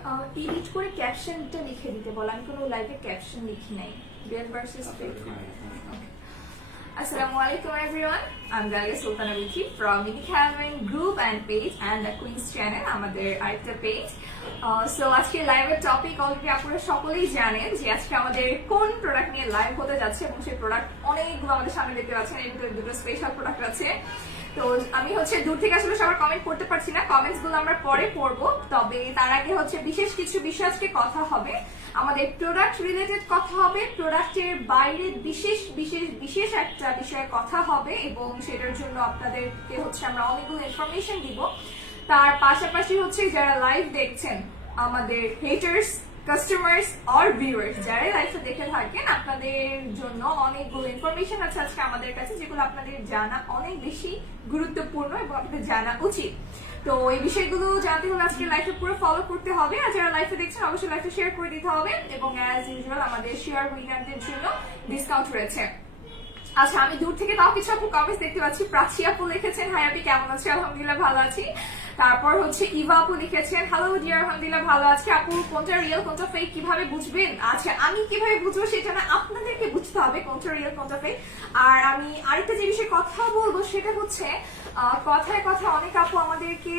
Edit করে ক্যাপশনটা লিখে দিতে বল, আমি কোনো লাইভে ক্যাপশন লিখি নাই। Real versus fake. Assalamu alaikum everyone, I'm Dalia Sultana Vicky from Unique Heaven group and page and the Queen's channel, আমাদের আরেকটা পেজ। সো আজকে লাইভের টপিক অলরেডি আপনারা সকলেই জানেন যে আজকে আমাদের কোন প্রোডাক্ট নিয়ে লাইভ হতে যাচ্ছে এবং সেই প্রোডাক্ট অনেকগুলো আমাদের সামনে দেখতে পাচ্ছেন। এর ভিতরে দুটো স্পেশাল প্রোডাক্ট আছে। তো আমি দূর থেকে আসলে সবার কমেন্ট করতে পারছি না, কমেন্টস গুলো আমরা পরে পড়বো। তবে তার আগে বিশেষ কিছু বিষয় আজকে কথা হবে, আমাদের প্রোডাক্ট রিলেটেড কথা হবে, প্রোডাক্টের বাইরে বিশেষ বিশেষ বিশেষ একটা বিষয়ে কথা হবে এবং সেটার জন্য আপনাদেরকে আমরা অনেকগুলো ইনফরমেশন দিব। তার পাশাপাশি যারা লাইভ দেখছেন, আমাদের হেটার্স, কাস্টমার্স আর ভিউয়ার্স যারা লাইভটা দেখে থাকেন, আপনাদের জন্য অনেকগুলো ইনফরমেশন আছে আজকে আমাদের কাছে, যেগুলো আপনাদের জানা অনেক বেশি গুরুত্বপূর্ণ এবং আপনাদের জানা উচিত। তো এই বিষয়গুলো জানতে হলে আজকে লাইভে পুরো ফলো করতে হবে। আর যারা লাইভে দেখছেন অবশ্যই লাইভে শেয়ার করে দিতে হবে এবং অ্যাজ ইউজুয়াল আমাদের শেয়ার উইনারদের জন্য ডিসকাউন্ট রয়েছে। আচ্ছা, আমি দূর থেকে তাও কিছু আপু কমেন্টস দেখতে পাচ্ছি। প্রাচী আপু লিখেছেন, হাই আপি কেমন আছে? আলহামদুলিল্লাহ ভালো আছি। তারপর ইভা আপু লিখেছেন, হ্যালো ডিয়ার, আলহামদুলিল্লাহ ভালো আছি। আপু কোনটা রিয়েল কোনটা ফেক কিভাবে বুঝবেন? আচ্ছা, আমি কিভাবে বুঝবো সেটা না, আপনাদেরকে বুঝতে হবে কোনটা রিয়েল কোনটা ফেক। আর আমি আরেকটা যে বিষয়ে কথা বলবো সেটা কথায় কথায় অনেক আপু আমাদেরকে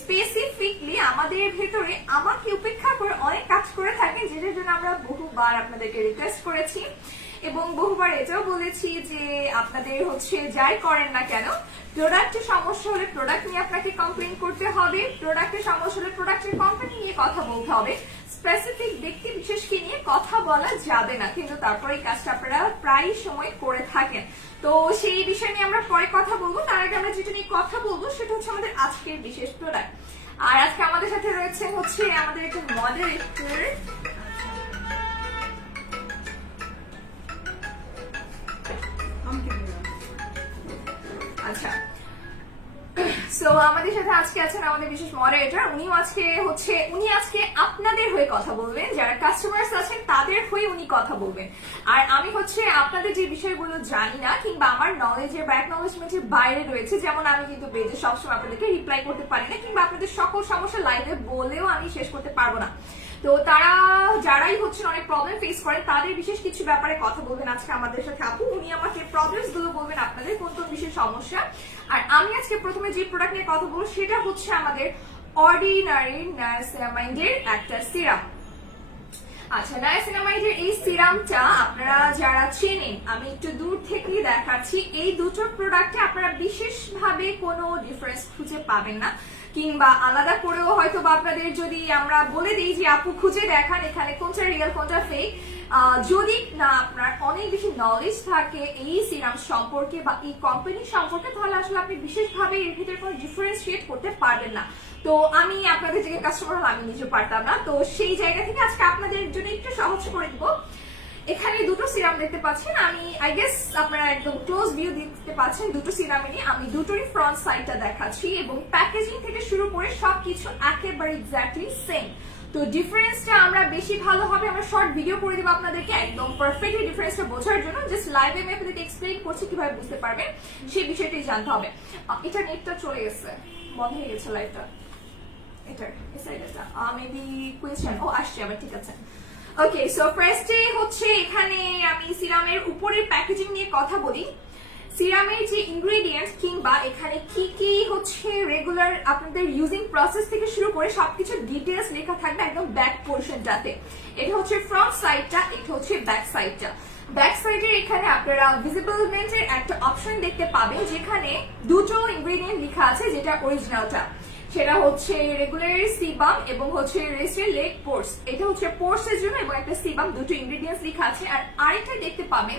স্পেসিফিকলি আমাদের ভেতরে আমাকে উপেক্ষা করে অনেক কাজ করে থাকেন, যেটার জন্য আমরা বহুবার আপনাদেরকে রিকোয়েস্ট করেছি এবং বহুবার এটাও বলেছি যে আপনাদের যাই করেন না কেন, প্রোডাক্টের সমস্যা হলে প্রোডাক্ট নিয়ে আপনাকে কমপ্লেন করতে হবে, প্রোডাক্টের সমস্যা হলে প্রোডাক্টের কোম্পানি নিয়ে কথা বলতে হবে, স্পেসিফিক ব্যক্তি বিশেষকে নিয়ে কথা বলা যাবে না। কিন্তু তারপরে এই কাজটা আপনারা প্রায় সময় করে থাকেন। তো সেই বিষয় নিয়ে আমরা পরে কথা বলবো। তার আগে আমরা যেটা নিয়ে কথা বলবো সেটা আমাদের আজকের বিশেষ প্রোডাক্ট। আর আজকে আমাদের সাথে রয়েছে আমাদের একজন মডারেটর। আচ্ছা, সো আমাদের সাথে আজকে আছেন আমাদের বিশেষ মডারেটর। উনি আজকে আপনাদের হয়ে কথা বলবেন, যারা কাস্টমার্স আছেন তাদের হয়ে উনি কথা বলবেন। আর আমি আপনাদের যে বিষয়গুলো জানি না কিংবা আমার নলেজের বা অ্যাকনলেজমেন্টের বাইরে রয়েছে, যেমন আমি কিন্তু পেজে সবসময় আপনাদেরকে রিপ্লাই করতে পারি না কিংবা আপনাদের সকল সমস্যা লাইভে বলেও আমি শেষ করতে পারবো না। তো তারা যারাই অনেক প্রবলেম ফেস করেন তাদের বিশেষ কিছু ব্যাপারে কথা বলবেন আজকে আমাদের সাথে আপু। উনি আমাকে প্রবলেমস গুলো বলবেন, আপনাদের কোন কোন বিশেষ সমস্যা। আর আমি আজকে প্রথমে যে প্রোডাক্ট নিয়ে কথা বলবো সেটা আমাদের অর্ডিনারি নায়াসিনামাইডের একটা সিরাম। আচ্ছা, নায়াসিনামাইডের এই সিরামটা আপনারা যারা চেনেন, আমি একটু দূর থেকেই দেখাচ্ছি। এই দুটো প্রোডাক্টে আপনারা বিশেষভাবে কোনো ডিফারেন্স খুঁজে পাবেন না কিংবা আলাদা করেও হয়তো বা আপনাদের যদি আমরা বলে দিই যে আপু খুঁজে দেখান এখানে কোনটা রিয়েল কোনটা ফেক, যদি না আপনার অনেক বেশি নলেজ থাকে এই সিরাম সম্পর্কে বা এই কোম্পানি সম্পর্কে, তাহলে আসলে আপনি বিশেষভাবে এর ভিতরে কোনো ডিফারেন্সিয়েট করতে পারবেন না। তো আমি আপনাদের যে কাস্টমার হল আমি নিজে পারতাম না, তো সেই জায়গা থেকে আজকে আপনাদের জন্য একটু সহজ করে দিব। এখানে দুটো সিরাম দেখতে পাচ্ছেন, আমি আই গেস আপনারা একদম ক্লোজ ভিউ দেখতে পাচ্ছেন দুটো সিরামেরই। আমি দুটোরই ফ্রন্ট সাইডটা দেখাচ্ছি এবং প্যাকেজিং থেকে শুরু করে সবকিছু একেবারে এক্স্যাক্টলি সেম। তো ডিফারেন্সটা আমরা বেশি ভালো হবে আমরা শর্ট ভিডিও করে দেবো আপনাদেরকে একদম পারফেক্টলি ডিফারেন্সটা বোঝার জন্য। জাস্ট লাইভে আমি আপনাদেরকে এক্সপ্লেইন করছি কিভাবে বুঝতে পারবেন, সেই বিষয়টাই জানতে হবে। এটা নেটটা চলে গেছে, বন্ধ হয়ে গেছে লাইভটা। এটার এই সাইডটা মেবি কোয়েশ্চেন আসছে আবার, ঠিক আছে। ওকে, সো ফার্স্টে এখানে আমি সিরামের উপরের প্যাকেজিং নিয়ে কথা বলি। সিরামের যে ইনগ্রেডিয়েন্টস কিংবা এখানে কি কি রেগুলার আপনাদের ইউজিং প্রসেস থেকে শুরু করে সবকিছু ডিটেইলস লেখা থাকবে একদম ব্যাক পোরশনটাতে। এটা ফ্রন্ট সাইডটা, এটা ব্যাক সাইডটা। ব্যাক সাইডের এখানে আপনারা ভিজিবলমেন্টের একটা অপশন দেখতে পাবেন, যেখানে দুটো ইনগ্রেডিয়েন্ট লেখা আছে, যেটা অরিজিনালটা সেটা রেগুলার সিবাম এবং রেস্টের লেগ পোর্স। এটা পোর্স এর জন্য এবং একটা সিবাম, দুটো ইনগ্রেডিয়েন্টস লেখা আছে। আর আরেকটা দেখতে পাবেন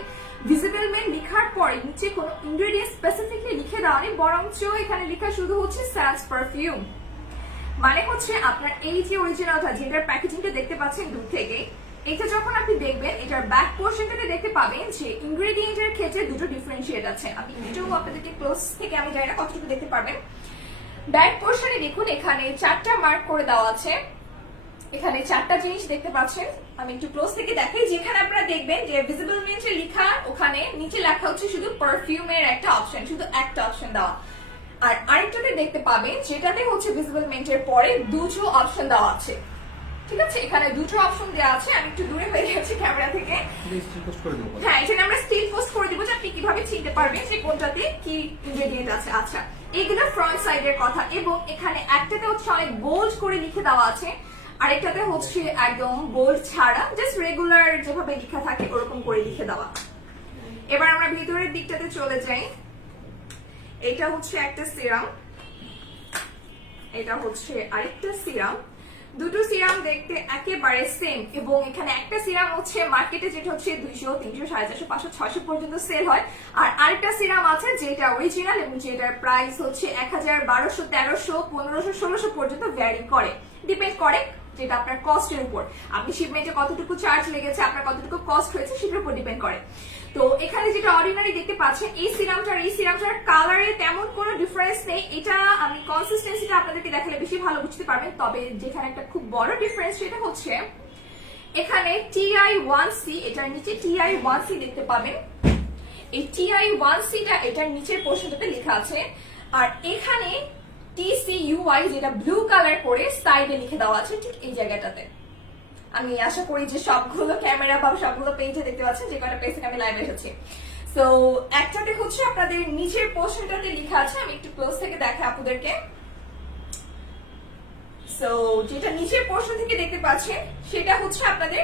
ভিজিবলমেন্ট লেখার পরে নিচে কোনো ইনগ্রেডিয়েন্ট স্পেসিফিকলি লিখে দেওয়া নেই, বরঞ্চ এখানে লেখা শুধু স্যান্স পারফিউম। মানে আপনার এই যে অরিজিনালটা যেটার প্যাকেজিংটা দেখতে পাচ্ছেন দূর থেকে, এটা যখন আপনি দেখবেন এটার ব্যাক পোর্শনটাতে দেখতে পাবেন যে ইনগ্রেডিয়েন্টের ক্ষেত্রে দুটো ডিফারেন্সিয়েট আছে। আমি এটাও আপনাদেরকে ক্লোজ থেকে আমি জানি না কতটুকু দেখতে পারবেন। ব্যাক পোর্শনে দেখুন এখানে 4টা মার্ক করে দেওয়া আছে, এখানে 4টা জিনিস দেখতে পাচ্ছেন। আমি একটু ক্লোজ থেকে দেখাই, যেখানে আপনারা দেখবেন যে ভিজিবলমেন্টে লেখা, ওখানে নিচে লেখা শুধু পারফিউমের একটা অপশন, শুধু একটা অপশন দেওয়া। আর আরেকটাতে দেখতে পাবেন যেটাতে ভিজিবলমেন্টের পরে দুটো অপশন দেওয়া আছে। ঠিক আছে, এখানে দুটো অপশন দেওয়া আছে, আমি একটু দূরে হয়ে গেছি ক্যামেরা থেকে। হ্যাঁ, এখানে আমরা স্টিল পোস্ট করে দিব যে আপনি কিভাবে চিনতে পারবেন যে কোনটাতে কি ইনগ্রেডিয়েন্ট আছে। আচ্ছা, এইগুলো ফ্রন্ট সাইডের কথা, এবং এখানে একটাতে হচ্ছে অনেক বোল্ড করে লিখে দেওয়া আছে, আরেকটাতে হচ্ছে একদম বোল্ড ছাড়া জাস্ট রেগুলার যেভাবে লেখা থাকে ওরকম করে লিখে দেওয়া। এবার আমরা ভিতরের দিকটাতে চলে যাই। এটা হচ্ছে একটা সিরাম, এটা হচ্ছে আরেকটা সিরাম। দুটো সিরাম দেখতে একেবারে সেম, এবং এখানে একটা সিরাম হচ্ছে মার্কেটে যেটা হচ্ছে 200, 300, 450, 500, 600 পর্যন্ত সেল হয়, আর আরেকটা সিরাম আছে যেটা অরিজিনাল এবং যেটার প্রাইস হচ্ছে 1000, 1200, 1300, 1500, 1600 পর্যন্ত ভ্যারি করে, ডিপেন্ড করে যেটা আপনার কস্টের উপর, আপনি শিপমেন্টে কতটুকু চার্জ লেগেছে, আপনার কতটুকু কস্ট হয়েছে সেটার উপর ডিপেন্ড করে। তো এখানে যেটা অর্ডিনারি দেখতে পাচ্ছেন, এই সিরামটার কালারে তেমন কোনো ডিফারেন্স নেই। এটা আমি কনসিস্টেন্সিটা আপনাদেরকে দেখালে বেশি ভালো বুঝতে পারবেন। তবে যেখানে একটা খুব বড় ডিফারেন্স সেটা হচ্ছে এখানে TI1C, এটার নিচে TI1C দেখতে পাবেন। এই TI1C টা এটার নিচের পোর্শনটাতে লেখা আছে, আর এখানে TCUI যেটা ব্লু কালার করে সাইডে লিখে দেওয়া আছে ঠিক এই জায়গাটাতে। আমি আশা করি যে সবগুলো ক্যামেরা বা সবগুলো পেজে দেখতে পাচ্ছেন, যে কয়টা পেজে আমি লাইভে এসেছি। সো একটাতে হচ্ছে আপনাদের নিচের পোর্শনটাতে লেখা আছে, আমি একটু ক্লোজ থেকে দেখাই আপনাদেরকে। সো যেটা নিচের পোর্শন থেকে দেখতে পাচ্ছেন সেটা হচ্ছে আপনাদের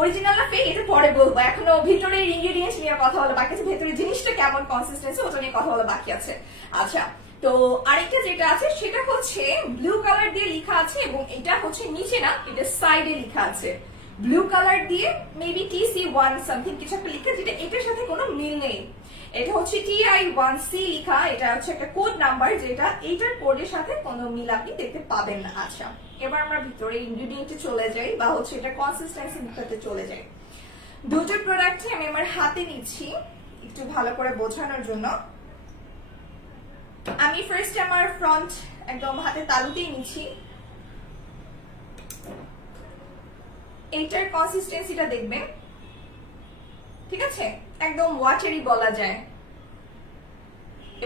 অরিজিনাল না ফেক এটা পরে বলবো, এখনো ভিতরের ইনগ্রেডিয়েন্টস নিয়ে কথা বলা বাকি আছে, ভেতরের জিনিসটা কেমন কনসিস্টেন্সি ওটা নিয়ে কথা বলা বাকি আছে। আচ্ছা, তো আরেকটা যেটা আছে সেটা হচ্ছে ব্লু কালার দিয়ে লেখা আছে, এবং এটা হচ্ছে নিচে না, এটা সাইডে লেখা আছে ব্লু কালার দিয়ে, মেবি TC1 সামথিং কিছু একটা লেখা, যেটা এটার সাথে কোনো মিল নেই। এটা হচ্ছে TI1C লেখা, এটা হচ্ছে একটা কোড নাম্বার, যেটা এইটার কোডের সাথে কোনো মিল আপনি দেখতে পাবেন না। আচ্ছা, এবার আমরা ভিতরে ইনগ্রেডিয়েন্টে চলে যাই, বা হচ্ছে এটা কনসিস্টেন্সি দিকটাতে চলে যাই। দুটো প্রোডাক্টই আমি আমার হাতে নিচ্ছি একটু ভালো করে বোঝানোর জন্য। আমি ফার্স্ট আমার ফ্রন্ট একদম হাতে তালুতেই নিচ্ছি। এইটার কনসিস্টেন্সিটা দেখবেন, ঠিক আছে, একদম ওয়াটারি বলা যায়।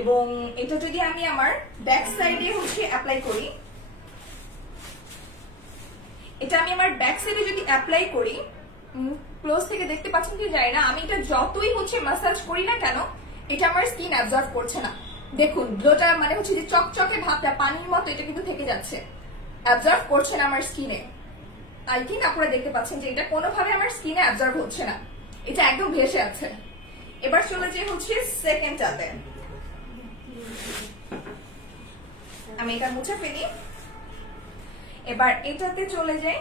এবং এটা যদি আমি আমার ব্যাক সাইডে হচ্ছে অ্যাপ্লাই করি, এটা আমি আমার ব্যাক সাইডে যদি অ্যাপ্লাই করি, ক্লোজ থেকে দেখতে পাচ্ছেন কি জানি না, আমি এটা যতই হচ্ছে ম্যাসাজ করি না কেন এটা আমার স্কিন অ্যাবজর্ব করছে না। দেখুন গ্লোটা মানে হচ্ছে যে চকচকে ভাবটা পানির মতো এটা কিন্তু থেকে যাচ্ছে, অ্যাবজর্ব করছে না আমার স্কিনে। আই থিঙ্ক আপনারা দেখতে পাচ্ছেন যে এটা কোনোভাবে আমার স্কিনে অ্যাবজর্ব হচ্ছে না, এটা একদম ভেসে আছে। এবার চলে যে হচ্ছে সেকেন্ডটাতে, আমি এটা মুছে ফেলি। এবার এটাতে চলে যাই,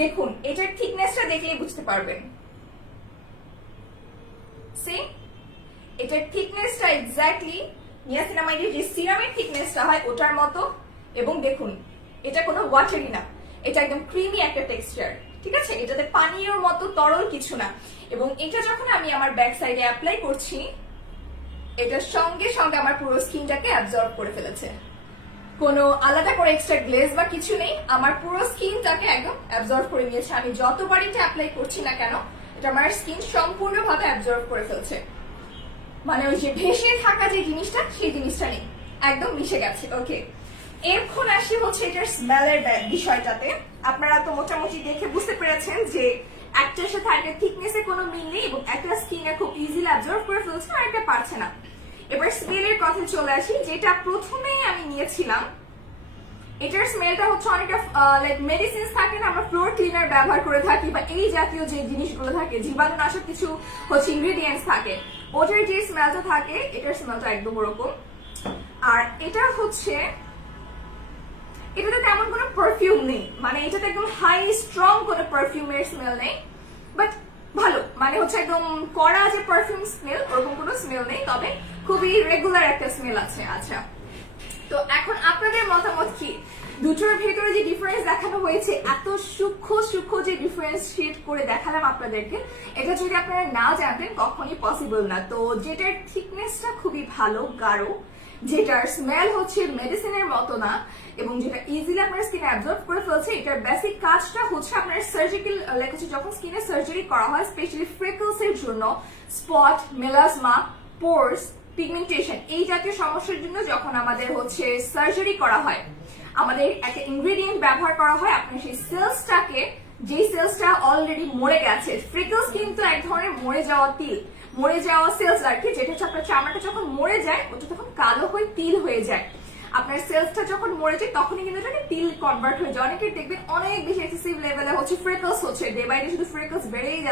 দেখুন এটার থিকনেসটা দেখলেই বুঝতে পারবেন। সেম এটার থিকনেসটা এক্স্যাক্টলি নিয়াসিনামাইডের যে সিরামের থিকনেসটা হয় ওটার মতো, এবং দেখুন এটা কোনো ওয়াটারি না, এটা একদম ক্রিমি একটা টেক্সচার, ঠিক আছে, এটাতে পানীয়র মতো তরল কিছু না। এবং এটা যখন আমি আমার ব্যাক সাইডে অ্যাপ্লাই করছি, এটার সঙ্গে সঙ্গে আমার পুরো স্কিনটাকে অ্যাবজর্ব করে ফেলেছে, কোনো আলাদা করে এক্সট্রা গ্লেজ বা কিছু নেই, আমার পুরো স্কিনটাকে একদম অ্যাবজর্ব করে নিয়েছে। আমি যতবার এটা অ্যাপ্লাই করছি না কেন এটা আমার স্কিন সম্পূর্ণভাবে অ্যাবজর্ব করে ফেলছে, মানে ওই যে ভেসে থাকা যে জিনিসটা সেই জিনিসটা নেই, একদম মিশে গেছে। ওকে, এখন আসি হচ্ছে এটার স্মেলের বিষয়টাতে। আপনারা তো মোটামুটি দেখে বুঝতে পেরেছেন যে একটার সাথে আরেকটা থিকনেসের কোনো মিল নেই, এবং একটা স্কিনে খুব ইজিলি অ্যাবজর্ব করে ফেলছে আর একটা পারছে না। এবার স্মেলের কথা চলে আসি, যেটা প্রথমেই আমি নিয়েছিলাম এটার স্মেলটা হচ্ছে অনেকটা লাইক মেডিসিনস থাকে না, আমরা ফ্লোর ক্লিনার ব্যবহার করে থাকি, বা এই জাতীয় যে জিনিসগুলো থাকে জীবাণুনাশক কিছু হচ্ছে ইনগ্রেডিয়েন্টস থাকে, ওটার যে স্মেলটা থাকে এটার স্মেলটা একদম ওরকম। আর এটা হচ্ছে এটাতে তেমন কোনো পারফিউম নেই, মানে এটাতে একদম হাই স্ট্রং কোনো পারফিউমের স্মেল নেই, বাট ভালো, মানে হচ্ছে একদম কড়া যে পারফিউম স্মেল ওরকম কোনো স্মেল নেই, তবে খুবই রেগুলার একটা স্মেল আছে। আচ্ছা, তো এখন আপনাদের মতামত কি? দুটোর ভেতরে যে ডিফারেন্স দেখানো হয়েছে, এত সূক্ষ্ম সূক্ষ্ম যে ডিফারেন্সিয়েট করে দেখালাম আপনাদেরকে, এটা যদি আপনারা না জানতেন কখনই পসিবল না। তো যেটার থিকনেসটা খুবই ভালো গাঢ়, যেটার স্মেল হচ্ছে মেডিসিনের মতো না, এবং যেটা ইজিলি আপনার স্কিনে অ্যাবজর্ব করে ফেলছে, এটার বেসিক কাজটা হচ্ছে আপনার সার্জিক্যাল লাইক হচ্ছে যখন স্কিনে সার্জারি করা হয় স্পেশালি ফ্রেকলস এর জন্য, স্পট, মেলাসমা, পোরস পিগমেন্টেশন, এই জাতীয় সমস্যার জন্য যখন আমাদের হচ্ছে সার্জারি করা হয়, আমাদের একটা ইনগ্রেডিয়েন্ট ব্যবহার করা হয় আপনার সেই সেলসটাকে, যে সেলসটা অলরেডি মরে গেছে। ফ্রিকলস কিন্তু এক ধরনের মরে যাওয়া তিল, মরে যাওয়া সেলস আর কি, যেটা হচ্ছে আপনার চামড়াটা যখন মরে যায় ওটা তখন কালো হয়ে তিল হয়ে যায়। আপনার সেলসটা যখন মরে যায় তখনই কিন্তু এটা তিল কনভার্ট হয়ে যায়। অনেকে দেখবেন অনেক বেশি এক্সেসিভ লেভেলে হচ্ছে ফ্রিকলস হচ্ছে, ডে বাই ডে শুধু ফ্রিকলস বেড়েই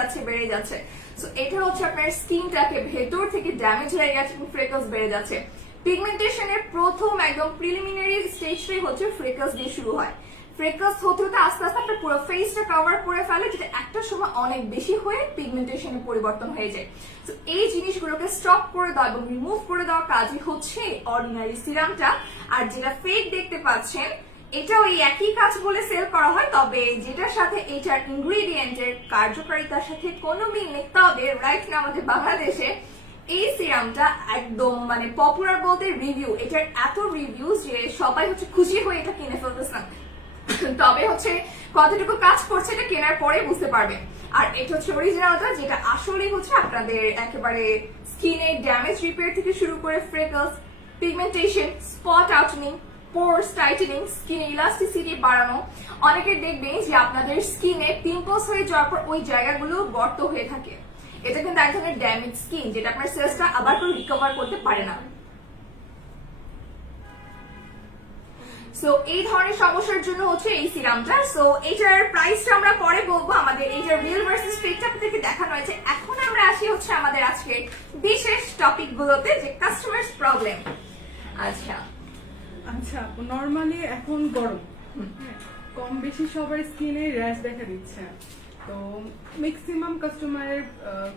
যাচ্ছে। সো এটা হচ্ছে আপনার স্কিনটাকে ভেতর থেকে ড্যামেজ হয়ে গেছে, ফ্রিকলস বেড়ে যাচ্ছে। পিগমেন্টেশনের প্রথম একদম প্রিলিমিনারি স্টেজটাই হচ্ছে ফ্রিকলস দিয়ে শুরু হয়। ফ্রিকলস হতে হতে আস্তে আস্তে আপনার পুরো ফেসটা কভার করে ফেলে, যেটা একটা সময় অনেক বেশি হয়ে পিগমেন্টেশনে পরিবর্তন হয়ে যায়। তো এই জিনিসগুলোকে স্টপ করে দেওয়া এবং রিমুভ করে দেওয়া কাজই হচ্ছে অর্ডিনারি সিরামটা। আর যেটা ফেক দেখতে পাচ্ছেন এটাও এই একই কাজ বলে সেল করা হয়, তবে যেটার সাথে এটার ইনগ্রেডিয়েন্টের কার্যকারিতার সাথে কোনো মিল নেই। তবে রাইট না আমাদের বাংলাদেশে এই সিরামটা একদম মানে পপুলার বলতে রিভিউ, এটার এত রিভিউ যে সবাই হচ্ছে খুশি হয়ে এটা কিনে ফেলতেছেন। তবে হচ্ছে কতটুকু কাজ করছে এটা কেনার পরে বুঝতে পারবেন। আর এটা হচ্ছে অরিজিনালটা, যেটা আসলে হচ্ছে আপনাদের একেবারে স্কিনের ড্যামেজ রিপেয়ার থেকে শুরু করে ফ্রিকলস, pigmentation, spot আউটনিং, পোরস tightening, skin elasticity বাড়ানো। অনেকে দেখবেন যে আপনাদের স্কিনে পিম্পলস হয়ে যাওয়ার পর ওই জায়গাগুলো গর্ত হয়ে থাকে, এটা কিন্তু এক ধরনের ড্যামেজ স্কিন, যেটা আপনার সেলসটা আবার করে রিকভার করতে পারে না। সো এই ধরনের সমস্যার জন্য হচ্ছে এই সিরামটা। সো এটার প্রাইসটা আমরা পরে বলবো, আমাদের এইটার রিয়েল ভার্সেস ফেকটা আপনাদেরকে দেখানো হয়েছে। এখন আমরা আসি হচ্ছে আমাদের আজকে বিশেষ টপিক গুলোতে, যে কাস্টমার্স প্রবলেম। আচ্ছা নরমালি এখন গরম, কম বেশি সবার স্কিনে র্যাশ দেখা দিচ্ছে। তো ম্যাক্সিমাম কাস্টমারের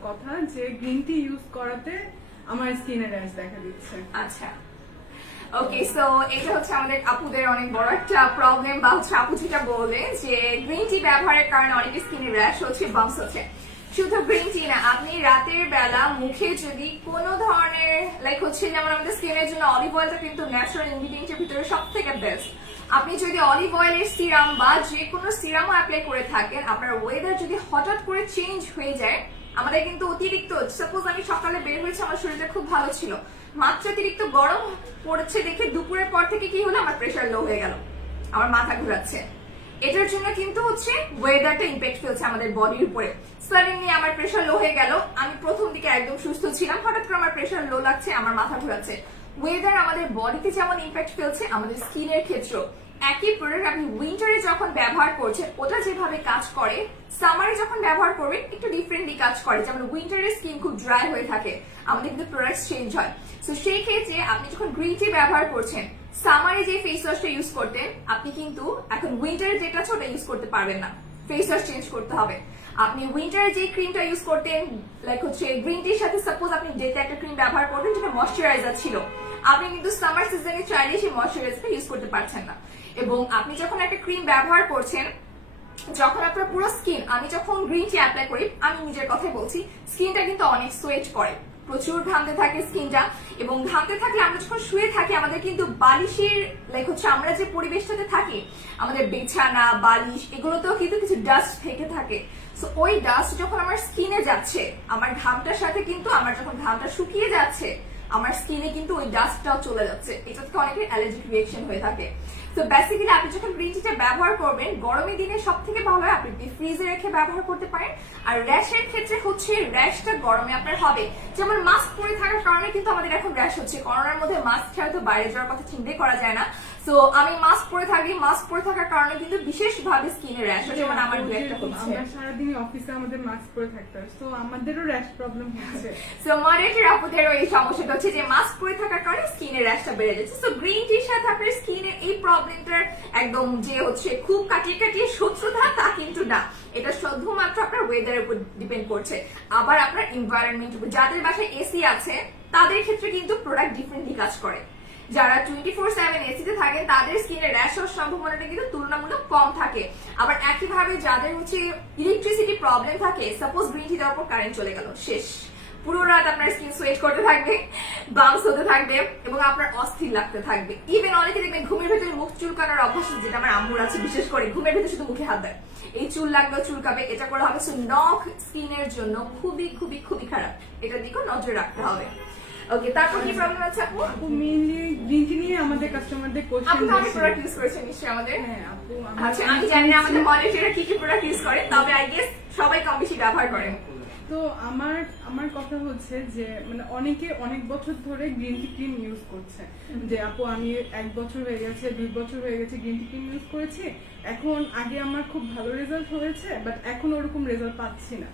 কথা যে গ্রিন টি ইউজ করাতে আমার স্কিনে র্যাশ দেখা দিচ্ছে। আচ্ছা ওকে, সো এটা হচ্ছে আমাদের আপুদের অনেক বড় একটা প্রবলেম, বা হচ্ছে আপু যেটা বললেন যে গ্রিন টি ব্যবহারের কারণে অনেকের স্কিনে র্যাশ হচ্ছে, বাম্পস হচ্ছে। শুধু গ্রিন টি না, আপনি রাতের বেলা মুখে যদি কোনো ধরনের লাইক হচ্ছে, যেমন আমাদের স্কিনের জন্য অলিভ অয়েলটা কিন্তু ন্যাচারাল ইনগ্রিডিয়েন্টের ভিতরে সব থেকে বেস্ট। আপনি যদি অলিভ অয়েলের সিরাম বা যে কোনো সিরামও অ্যাপ্লাই করে থাকেন, আপনার ওয়েদার যদি হঠাৎ করে চেঞ্জ হয়ে যায়, আমাদের কিন্তু অতিরিক্ত, সাপোজ আমি সকালে বের হয়েছি আমার শরীরটা খুব ভালো ছিল, মাত্রাতিরিক্ত গরম পড়ছে দেখে দুপুরের পর থেকে কি হলো, আমার প্রেশার লো হয়ে গেল, আমার মাথা ঘুরাচ্ছে। এটার জন্য কিন্তু হচ্ছে ওয়েদারটা ইম্প্যাক্ট ফেলছে আমাদের বডির উপরে। সাডেনলি আমার প্রেশার লো হয়ে গেল, আমি প্রথম দিকে একদম সুস্থ ছিলাম, হঠাৎ করে আমার প্রেশার লো লাগছে, আমার মাথা ঘুরাচ্ছে। ওয়েদার আমাদের বডিতে যেমন ইম্প্যাক্ট ফেলছে, আমাদের স্কিনের ক্ষেত্রেও একই প্রোডাক্ট আপনি উইন্টারে যখন ব্যবহার করছেন ওটা যেভাবে কাজ করে, সামারে যখন ব্যবহার করবেন একটু ডিফারেন্টলি কাজ করে। যেমন উইন্টারে স্কিন খুব ড্রাই হয়ে থাকে, আমাদের কিন্তু প্রোডাক্ট চেঞ্জ হয়। তো সেই ক্ষেত্রে আপনি যখন গ্রিন টি ব্যবহার করছেন, সামারে যে ফেস ওয়াশটা ইউজ করতেন আপনি কিন্তু এখন উইন্টারে যেটা আছে ওটা ইউজ করতে পারবেন না, ফেস ওয়াশ চেঞ্জ করতে হবে। আপনি উইন্টারে যে ক্রিমটা ইউজ করতেন লাইক হচ্ছে গ্রিন টির সাথে, সাপোজ আপনি ডেতে একটা ক্রিম ব্যবহার করতেন যেটা ময়শ্চারাইজার ছিল, আপনি কিন্তু সামার সিজনে চাইলে সেই ময়শ্চারাইজারটা ইউজ করতে পারছেন না। এবং আপনি যখন একটা ক্রিম ব্যবহার করছেন, যখন আপনার পুরো স্কিন, আমি যখন গ্রিন টি অ্যাপ্লাই করি, আমি নিজের কথাই বলছি, স্কিনটা কিন্তু অনেক সোয়েট করে, প্রচুর ঘামতে থাকে স্কিনটা। এবং ঘামতে থাকলে আমরা যখন শুয়ে থাকি, আমাদের কিন্তু বালিশের লাইক হচ্ছে আমরা যে পরিবেশটাতে থাকি, আমাদের বিছানা বালিশ এগুলোতেও কিন্তু কিছু ডাস্ট থেকে থাকে। সো ওই ডাস্ট যখন আমার স্কিনে যাচ্ছে, আমার ঘামটার সাথে কিন্তু আমার যখন ঘামটা শুকিয়ে যাচ্ছে, আমার স্কিনে কিন্তু ওই ডাস্টটাও চলে যাচ্ছে, এটা থেকে অনেকের অ্যালার্জিক রিয়েকশন হয়ে থাকে। তো বেসিক্যালি আপনি যখন গ্রিন টিটা ব্যবহার করবেন, গরমের দিনে সব থেকে ভালো হয় আপনি ফ্রিজে রেখে ব্যবহার করতে পারেন। আর র্যাশের ক্ষেত্রে হচ্ছে র্যাশটা গরমে আপনার হবে, যেমন মাস্ক পরে থাকার কারণে কিন্তু আমাদের এখন র্যাশ হচ্ছে। করোনার মধ্যে মাস্ক ছাড়া তো বাইরে যাওয়ার কথা চিন্তাই করা যায় না। সো আমি মাস্ক পরে থাকি, মাস্ক পরে থাকার কারণে কিন্তু বিশেষভাবে স্কিনে র্যাশ হয়, যেমন আমার দু একটা হচ্ছে। আমরা সারাদিন অফিসে আমাদের মাস্ক পরে থাকতে হয়, তো আমাদেরও র্যাশ প্রবলেম হচ্ছে। সো মডারেটের আপুদেরও এই সমস্যাটা হচ্ছে যে মাস্ক পরে থাকার কারণে স্কিনের র্যাশটা বেড়ে যাচ্ছে। সো গ্রিন টির সাথে আপনার স্কিনের এই প্রবলেমটার একদম যে হচ্ছে খুব কাটিয়ে কাটিয়ে শত্রুতা তা কিন্তু না, এটা শুধুমাত্র আপনার ওয়েদারের উপর ডিপেন্ড করছে, আবার আপনার এনভায়রনমেন্ট উপর। যাদের বাসায় এসি আছে তাদের ক্ষেত্রে কিন্তু প্রোডাক্ট ডিফারেন্টলি কাজ করে। যারা 24/7 এসিতে থাকেন তাদের স্কিনে র্যাশ হওয়ার সম্ভাবনাটা কিন্তু তুলনামূলক কম থাকে। আবার একইভাবে যাদের হচ্ছে ইলেকট্রিসিটি প্রবলেম থাকে, সাপোজ গ্রিন টি দেওয়ার পর কারেন্ট চলে গেল, শেষ, পুরো রাত আপনার স্কিন সোয়েট করতে থাকবে, বাম্পস হতে থাকবে এবং আপনার অস্থির লাগতে থাকবে। ইভেন অনেকে দেখবেন ঘুমের ভেতরে মুখ চুলকানোর অভ্যাস, যেটা আমার আম্মুর আছে, বিশেষ করে ঘুমের ভেতরে শুধু মুখে হাত দেয়, এই চুল লাগলেও চুলকাবে, এটা করে হবে। সো নখ স্কিনের জন্য খুবই খুবই খুবই খারাপ, এটার দিকেও নজর রাখতে হবে। ওকে, তারপর কি প্রবলেম আছে আপু? আপু মেইনলি গ্রিন টি নিয়ে আমাদের কাস্টমারদের কোশ্চেন আপু তো অনেক প্রোডাক্ট ইউজ করেছেন নিশ্চয়ই আমাদের। হ্যাঁ আপু আচ্ছা, আমি জানি না আমাদের মডেলেরা কি কি প্রোডাক্ট ইউজ করে, তবে আই গেস সবাই কম বেশি ব্যবহার করে। তো আমার কথা হচ্ছে যে মানে অনেকে অনেক বছর ধরে গ্রিন টি ক্রিম ইউজ করছে, যে আপু আমি 1 বছর হয়ে গেছে 2 বছর হয়ে গেছে গ্রিন টি ক্রিম ইউজ করেছি, এখন আগে আমার খুব ভালো রেজাল্ট হয়েছে বাট এখন ওরকম রেজাল্ট পাচ্ছি না।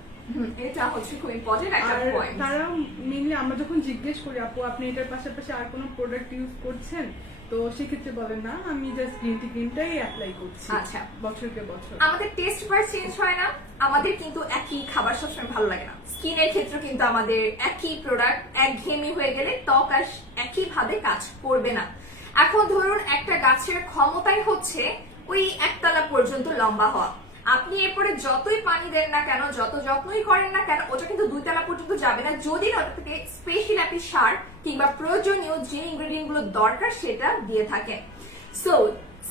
এটা হচ্ছে খুব ইম্পর্টেন্ট একটা আর পয়েন্ট। তারা মেইনলি আমরা যখন জিজ্ঞেস করি আপু আপনি এটার পাশাপাশি আর কোনো প্রোডাক্ট ইউজ করছেন, তো সেক্ষেত্রে বলেন না আমি জাস্ট গ্রিন টি ক্রিমটাই অ্যাপ্লাই করছি আচ্ছা, বছরকে বছর। আমাদের টেস্ট বার চেঞ্জ হয় না, আমাদের কিন্তু একই খাবার সবসময় ভালো লাগে না। স্কিনের ক্ষেত্রে কিন্তু আমাদের একই প্রোডাক্ট একঘেয়েমি হয়ে গেলে ত্বক আর একই ভাবে কাজ করবে না। এখন ধরুন একটা গাছের ক্ষমতাই হচ্ছে ওই একতলা পর্যন্ত লম্বা হওয়া। আপনি এরপরে যতই পানি দেন না কেন, যত যত্নই করেন না কেন, ওটা কিন্তু 2 তলা পর্যন্ত যাবে না যদি না ওটা থেকে স্পেশাল আপনি সার কিংবা প্রয়োজনীয় যে ইনগ্রেডিয়েন্ট গুলো দরকার সেটা দিয়ে থাকেন। সো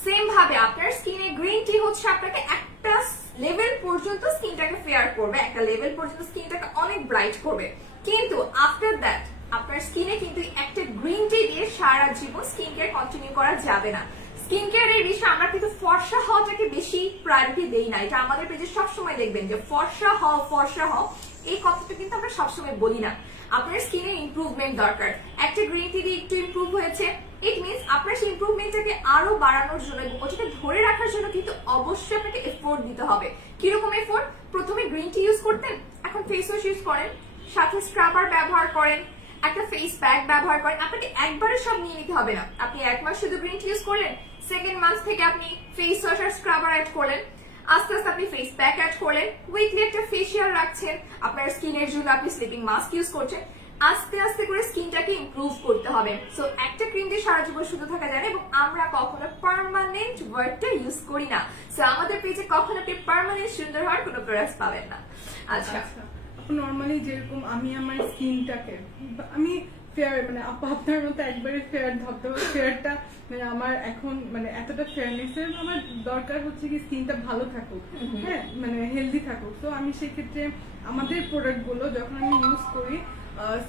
সেম ভাবে আপনার স্কিনে গ্রিন টি হচ্ছে আপনাকে একটা লেভেল পর্যন্ত স্কিনটাকে ফেয়ার করবে, একটা লেভেল পর্যন্ত স্কিনটাকে অনেক ব্রাইট করবে, কিন্তু আফটার দ্যাট আপনার স্কিনে কিন্তু একটা গ্রিন টি দিয়ে সারা জীবন স্কিন কেয়ার কন্টিনিউ করা যাবে না। স্কিন কেয়ারের বিষয়ে আমরা কিন্তু ফর্সা হওয়াটাকে বেশি প্রায়োরিটি দেই না। এটা আমাদের পেজে সবসময় দেখবেন যে ফর্সা হও এই কথাটা কিন্তু আমরা সবসময় বলি না। আপনার স্কিনের ইমপ্রুভমেন্ট দরকার। একটা গ্রিন টি দিয়ে একটু ইমপ্রুভ হয়েছে, ইট মিনস আপনার সেই ইমপ্রুভমেন্টটাকে আরো বাড়ানোর জন্য এবং ওটাকে ধরে রাখার জন্য কিন্তু অবশ্যই আপনাকে এফোর্ট দিতে হবে। কিরকম এফোর্ট? প্রথমে গ্রিন টি ইউজ করতেন, এখন ফেস ওয়াশ ইউজ করেন, সাথে স্ক্রাবার ব্যবহার করেন, একটা ফেস প্যাক ব্যবহার করেন। আপনাকে একবারে সব নিয়ে নিতে হবে না। আপনি 1 মাস শুধু গ্রিন টি ইউজ করলেন, সেকেন্ড মান্থ থেকে আপনি ফেস ওয়াশ আর স্ক্রাবার অ্যাড করলেন, আস্তে আস্তে আপনি ফেস প্যাক অ্যাড করলেন, উইকলি একটা ফেসিয়াল রাখছেন, আপনার স্কিনের জন্য আপনি স্লিপিং মাস্ক ইউজ করছেন। আস্তে আস্তে করে স্কিনটাকে ইমপ্রুভ করতে হবে। সো একটা ক্রিম দিয়ে সারা জীবন শুধু থাকা যায় না, এবং আমরা কখনো পার্মানেন্ট ওয়ার্ডটা ইউজ করি না। সো আমাদের পেজে কখনো আপনি পার্মানেন্ট সুন্দর হওয়ার কোনো প্রয়াস পাবেন না। আচ্ছা, নর্মালি যেরকম আমি আমার স্কিনটাকে আমি ফেয়ার মানে আপনার মতো একবারে ফেয়ার ধরতে হবে, ফেয়ারটা মানে আমার এখন মানে এতটা ফেয়ারনেসের আমার দরকার হচ্ছে কি স্কিনটা ভালো থাকুক, হ্যাঁ মানে হেলদি থাকুক। তো আমি সেক্ষেত্রে আমাদের প্রোডাক্টগুলো যখন আমি ইউজ করি,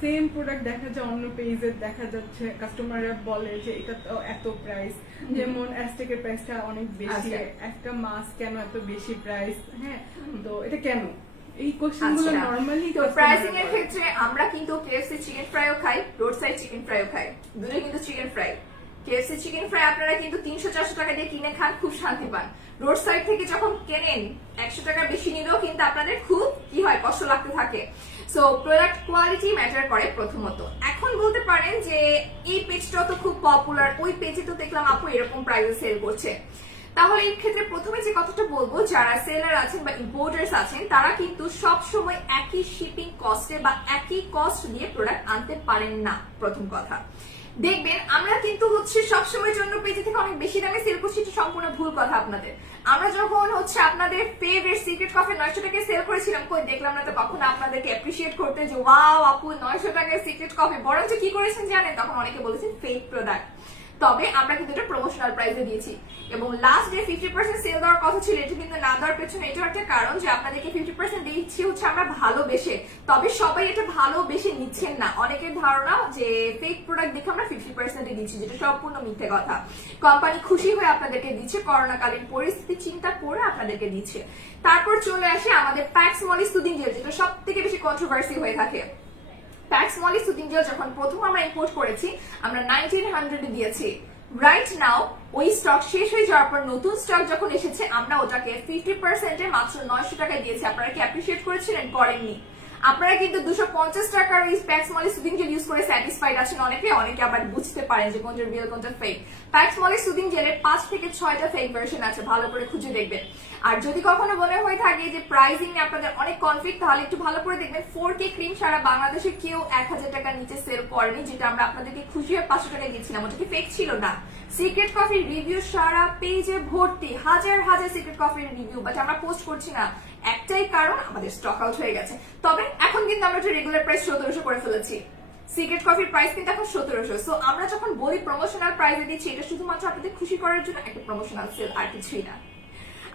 সেম প্রোডাক্ট দেখা যায় অন্য পেজে দেখা যাচ্ছে কাস্টমাররা বলে যে এটা তো এত প্রাইস, যেমন অ্যাস্টেকের প্রাইসটা অনেক বেশি, একটা মাস্ক কেন এত বেশি প্রাইস, হ্যাঁ তো এটা কেন? এই কোশ্চেনগুলো নরমালি তো প্রাইসিং এর ক্ষেত্রে আমরা কিন্তু কেএফসি চিকেন ফ্রাইও খাই, রোড সাইড চিকেন ফ্রাইও খাই, দুটোই কিন্তু chicken fry. KFC chicken fry আপনারা কিন্তু 300-400 টাকা দিয়ে কিনে খান, খুব শান্তি পান। রোড সাইড থেকে যখন কেনেন 100 টাকা বেশি নিলেও কিন্তু আপনাদের খুব কি হয়, কষ্ট লাগতে থাকে। সো প্রোডাক্ট কোয়ালিটি ম্যাটার করে প্রথমত। এখন বলতে পারেন যে এই পেজটাও তো খুব পপুলার, ওই পেজে তো দেখলাম আপু এরকম প্রাইসে সেল করছে। তাহলে এই ক্ষেত্রে প্রথমে যে কথাটা বলবো, যারা সেলার আছেন বা ইম্পোর্টার্স আছেন তারা কিন্তু সব সময় একই শিপিং কস্টে বা একই কস্ট দিয়ে প্রোডাক্ট আনতে পারেন না। প্রথম কথা দেখবেন, আমরা কিন্তু হচ্ছে সবসময়ের জন্য পেজে থেকে অনেক বেশি দামে সেল করছি, এটা সম্পূর্ণ ভুল কথা আপনাদের। আমরা যখন হচ্ছে আপনাদের ফেভারিট সিক্রেট কফি 900 টাকায় সেল করেছিলাম, কই দেখলাম না তো কখনো আপনাদেরকে অ্যাপ্রিশিয়েট করতে যে ওয়াও আপু 900 টাকায় সিক্রেট কফি, বরঞ্চ কি করেছেন জানেন, তখন অনেকে বলেছেন ফেক প্রোডাক্ট। তবে আমরা কিন্তু এটা প্রমোশনাল প্রাইসে দিয়েছি, এবং লাস্ট যে 50% সেল দেওয়ার কথা ছিল এটা কিন্তু না দেওয়ার পেছনে এটা একটা কারণ যে আপনাদেরকে 50% দিচ্ছি হচ্ছে আমরা ভালোবেসে। তবে সবাই এটা ভালোবেসে নিচ্ছেন না, অনেকের ধারণা যে ফেক প্রোডাক্ট দেখে আমরা 50% দিচ্ছি, যেটা সম্পূর্ণ মিথ্যে কথা। কোম্পানি খুশি হয়ে আপনাদেরকে দিচ্ছে, করোনাকালীন পরিস্থিতি চিন্তা করে আপনাদেরকে দিচ্ছে। তারপর চলে আসে আমাদের প্যাক্স মলি সুদিং জেল, যেটা সব থেকে বেশি কন্ট্রোভার্সি হয়ে থাকে। প্যাক্স মলি সুদিং জেল যখন প্রথম আমরা ইম্পোর্ট করেছি আমরা 1900 এ দিয়েছি। রাইট নাও ওই স্টক শেষ হয়ে যাওয়ার পর নতুন স্টক যখন এসেছে আমরা ওটাকে 50% এ মাত্র 900 টাকায় দিয়েছি। আপনারা কি অ্যাপ্রিশিয়েট করেছিলেন? করেননি। আপনারা কিন্তু 250 টাকার ওই Pax Moly soothing gel use করে স্যাটিসফাইড আছেন অনেকে, অনেকে আবার বুঝতে পারেন যে কোনটা রিয়েল কোনটা ফেক। প্যাক্স মলি সুদিং জেলের 5 থেকে 6টা ফেক ভার্সন আছে, ভালো করে খুঁজে দেখবেন। আর যদি কখনো মনে হয়ে থাকে যে প্রাইসিং নিয়ে আপনাদের অনেক কনফ্লিক্ট, তাহলে একটু ভালো করে দেখবেন 4K ক্রিম সারা বাংলাদেশে কেউ 1000 টাকার নিচে সেল করেনি, যেটা আমরা আপনাদেরকে খুশি হয়ে 500 টাকায় দিয়েছিলাম। ওটা কি ফেক ছিল? না। সিক্রেট কফির রিভিউ সারা পেজে ভর্তি, হাজার হাজার সিক্রেট কফির রিভিউ, বাট আমরা পোস্ট করছি না একটাই কারণ, আমাদের স্টক আউট হয়ে গেছে। তবে এখন কিন্তু আমরা রেগুলার প্রাইস 1700 করে ফেলেছি। সিক্রেট কফির প্রাইস কিন্তু এখন 1700। সো আমরা যখন বলি প্রমোশনাল প্রাইসে দিচ্ছি, এটা শুধুমাত্র আপনাদের খুশি করার জন্য একটা প্রমোশনাল সেল, আর কিছুই না।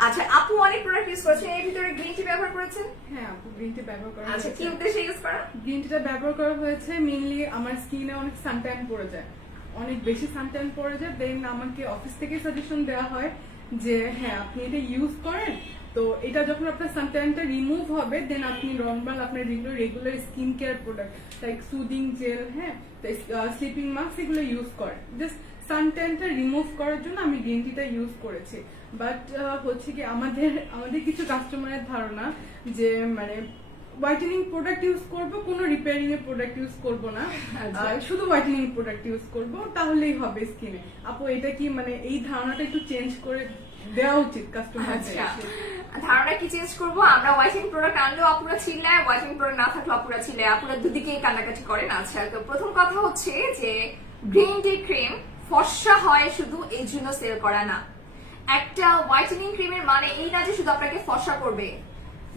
আচ্ছা, আপু অনেক প্রোডাক্ট ইউজ করেছেন, এর ভিতরে গ্রিন টি ব্যবহার করেছেন? হ্যাঁ আপু, গ্রিন টি ব্যবহার করা আচ্ছা, কি হয়েছে। উদ্দেশ্যে ইউজ করা? গ্রিন টিটা ব্যবহার করা হয়েছে মেইনলি আমার স্কিনে অনেক সানট্যান পড়ে যায়, অনেক বেশি সানট্যান পড়ে যায়। দেন আমাকে অফিস থেকে সাজেশন দেওয়া হয় যে হ্যাঁ আপনি এটা ইউজ করেন, তো এটা যখন আপনার সানট্যানটা রিমুভ হবে দেন আপনি নর্মাল আপনার regular skin care product like soothing jail, হ্যাঁ, স্লিপিং মাস্ক এগুলো ইউজ করেন। জাস্ট সানট্যানটা রিমুভ করার জন্য আমি গ্রিন টিটা ইউজ করেছি। বাট হচ্ছে কি আমাদের কিছু কাস্টমারের ধারণা যে মানে হোয়াইটেনিং প্রোডাক্ট ইউজ করব, কোনো রিপেয়ারিং এর প্রোডাক্ট ইউজ করব না, শুধু হোয়াইটেনিং প্রোডাক্ট ইউজ করব, তাহলেই হবে স্কিনে। আপু এটা কি মানে এই ধারণাটা একটু চেঞ্জ করে দেওয়া উচিত কাস্টমারদের? আচ্ছা, ধারণা কি চেঞ্জ করবো? আমরা হোয়াইটেনিং প্রোডাক্ট আনলেও আপুরা চিল্লায়, হোয়াইটেনিং প্রোডাক্ট না থাকলেও আপুরা চিল্লায়, আপুরা দুদিকেই কান্নাকাটি করেন। আচ্ছা, তো প্রথম কথা হচ্ছে যে গ্রিন টি ক্রিম ফর্সা হয় শুধু এই জন্য সেল করা না। একটা হোয়াইটেনিং ক্রিমের মানে এই না যে শুধু আপনাকে ফর্সা করবে।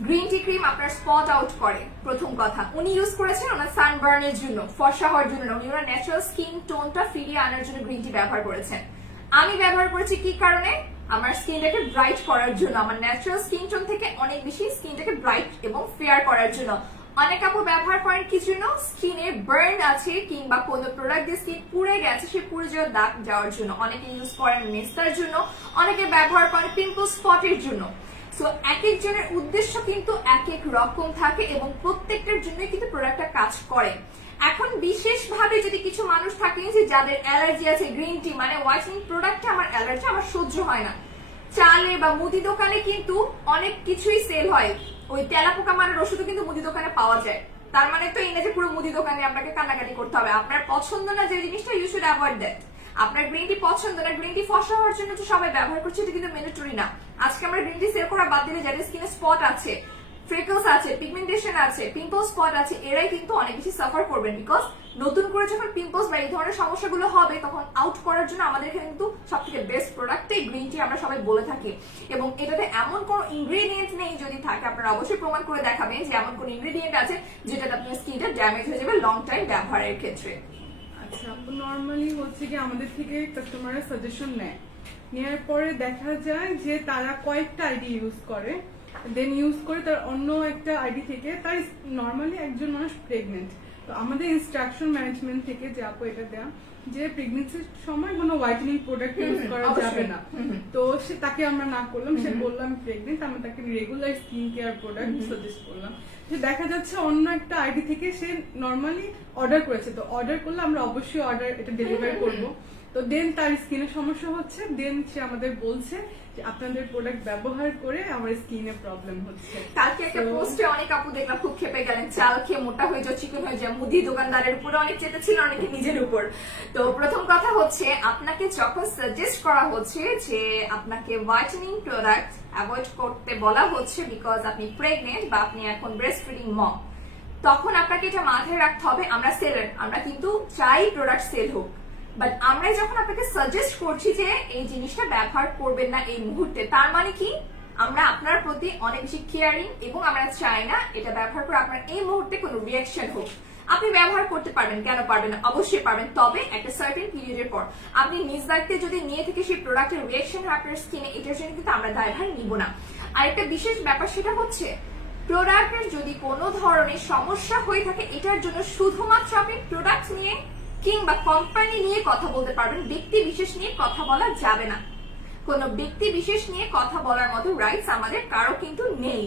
গ্রিন টি ক্রিম আপনার স্পট আউট করে, প্রথম কথা। উনি ইউজ করেছেন ওনার সানবার্নের জন্য, ফর্সা হওয়ার জন্য না, উনি ওনার ন্যাচারাল স্কিন টোনটা ফিরিয়ে আনার জন্য গ্রিন টি ব্যবহার করেছেন। আমি ব্যবহার করেছি কি কারণে? আমার স্কিনটাকে ব্রাইট করার জন্য, আমার ন্যাচারাল স্কিন টোন থেকে অনেক বেশি স্কিনটাকে ব্রাইট এবং ফেয়ার করার জন্য। অনেক আপু ব্যবহার করেন কি জন্য? স্কিনে বার্ন আছে কিংবা কোনো প্রোডাক্ট দিয়ে স্কিন পুড়ে গেছে, সে পুড়ে যাওয়ার দাগ যাওয়ার জন্য। অনেকে ইউজ করেন মেস্তার জন্য, অনেকে ব্যবহার করেন পিম্পল স্পটের জন্য। সো এক একজনের উদ্দেশ্য কিন্তু এক এক রকম থাকে এবং প্রত্যেকটার জন্যই কিন্তু প্রোডাক্টটা কাজ করে। এখন বিশেষভাবে যদি কিছু মানুষ থাকেন যে যাদের অ্যালার্জি আছে, গ্রিন টি মানে হোয়াইটেনিং প্রোডাক্টে আমার অ্যালার্জি, আমার সহ্য হয় না। চালে বা মুদি দোকানে কিন্তু অনেক কিছুই সেল হয়, ওই তেলাপোকা মারার ওষুধও কিন্তু মুদি দোকানে পাওয়া যায়। তার মানে তো এই না যে পুরো মুদি দোকানে আপনাকে কান্নাকাটি করতে হবে। আপনার পছন্দ না যে জিনিসটা, ইউ শুড অ্যাভয়েড দ্যাট। আপনার গ্রিন টি পছন্দ না, গ্রিন টি ফর্সা হওয়ার জন্য তো সবাই ব্যবহার করছে, এটা কিন্তু ম্যান্ডেটরি না। আজকে আমরা গ্রিন টি সেল করা বাদ দিলে যাদের স্কিনে স্পট আছে, ফ্রিকলস আছে, পিগমেন্টেশন আছে, পিম্পল স্পট আছে, এরাই কিন্তু অনেক বেশি সাফার করবেন। বিকজ নতুন করে যখন পিম্পলস বা এই ধরনের সমস্যাগুলো হবে তখন আউট করার জন্য আমাদের এখানে কিন্তু সব থেকে বেস্ট প্রোডাক্টই গ্রিন টি আমরা সবাই বলে থাকি। এবং এটাতে এমন কোন ইনগ্রেডিয়েন্ট নেই, যদি থাকে আপনারা অবশ্যই প্রমাণ করে দেখাবেন যে এমন কোন ইনগ্রেডিয়েন্ট আছে যেটাতে আপনার স্কিনটা ড্যামেজ হয়ে যাবে লং টাইম ব্যবহারের ক্ষেত্রে। আচ্ছা, নর্মালি হচ্ছে কি আমাদের থেকে কাস্টমাররা সাজেশন নেয়, নেওয়ার পরে দেখা যায় যে তারা কয়েকটা আইডি ইউজ করে, দেন ইউজ করে তার অন্য একটা আইডি থেকে তার নর্মালি একজন মানুষ প্রেগনেন্ট, তো আমাদের ইনস্ট্রাকশন ম্যানেজমেন্ট থেকে যে আপু এটা দেয়া যে প্রেগনেন্সির সময় কোনো হোয়াইটেনিং প্রোডাক্ট ইউজ করা যাবে না। তো সে তাকে আমরা না করলাম, সে বললাম প্রেগনেন্ট, আমরা তাকে regular skin care product suggest করলাম। যে দেখা যাচ্ছে অন্য একটা আইডি থেকে সে নর্মালি অর্ডার করেছে, তো অর্ডার করলে আমরা অবশ্যই অর্ডার এটা ডেলিভারি করবো। তো দেন তার স্কিনে সমস্যা হচ্ছে, দেন সে আমাদের বলছে যে আপনাদের প্রোডাক্ট ব্যবহার করে আমার স্কিনে প্রবলেম হচ্ছে। কালকে একটা পোস্টে অনেক আপু দেখলাম খুব খেপে গেলেন, চাল খেয়ে মোটা হয়ে যাও, চিকন হয়ে যাও, মুদি দোকানদারের উপরে অনেক চেতেছিল, অনেকে নিজের উপর। তো প্রথম কথা হচ্ছে আপনাকে যখন সাজেস্ট করা হচ্ছে যে আপনাকে হোয়াইটেনিং প্রোডাক্ট অ্যাভয়েড করতে বলা হচ্ছে বিকজ আপনি প্রেগনেন্ট বা আপনি এখন ব্রেস্ট ফিডিং মম, তখন আপনাকে এটা মাথায় রাখতে হবে আমরা সেলার, আমরা কিন্তু চাই প্রোডাক্ট সেল হোক, বাট আমরা যখন আপনাকে সাজেস্ট করছি যে এই জিনিসটা ব্যবহার করবেন না এই মুহূর্তে, তার মানে কি আমরা আপনার প্রতি অনেক বেশি কেয়ারিং এবং আমরা চাই না এটা ব্যবহার করে আপনার এই মুহূর্তে কোনো রিয়াকশন হোক। আপনি ব্যবহার করতে পারবেন, কেন পারবেন না? অবশ্যই পারবেন, তবে একটা সার্টেন পিরিয়ডের পর। আপনি নিজ দায়িত্বে যদি নিয়ে থেকে সেই প্রোডাক্টের রিয়াকশন হয় আপনার স্কিনে, এটার জন্য কিন্তু আমরা দায়ভার নিব না। আর একটা বিশেষ ব্যাপার সেটা হচ্ছে প্রোডাক্টের যদি কোনো ধরনের সমস্যা হয়ে থাকে এটার জন্য শুধুমাত্র আপনি প্রোডাক্ট নিয়ে কিংবা কোম্পানি নিয়ে কথা বলতে পারবেন, ব্যক্তি বিশেষ নিয়ে কথা বলা যাবে না। কোনো ব্যক্তি বিশেষ নিয়ে কথা বলার মতো রাইটস আমাদের কারো কিন্তু নেই।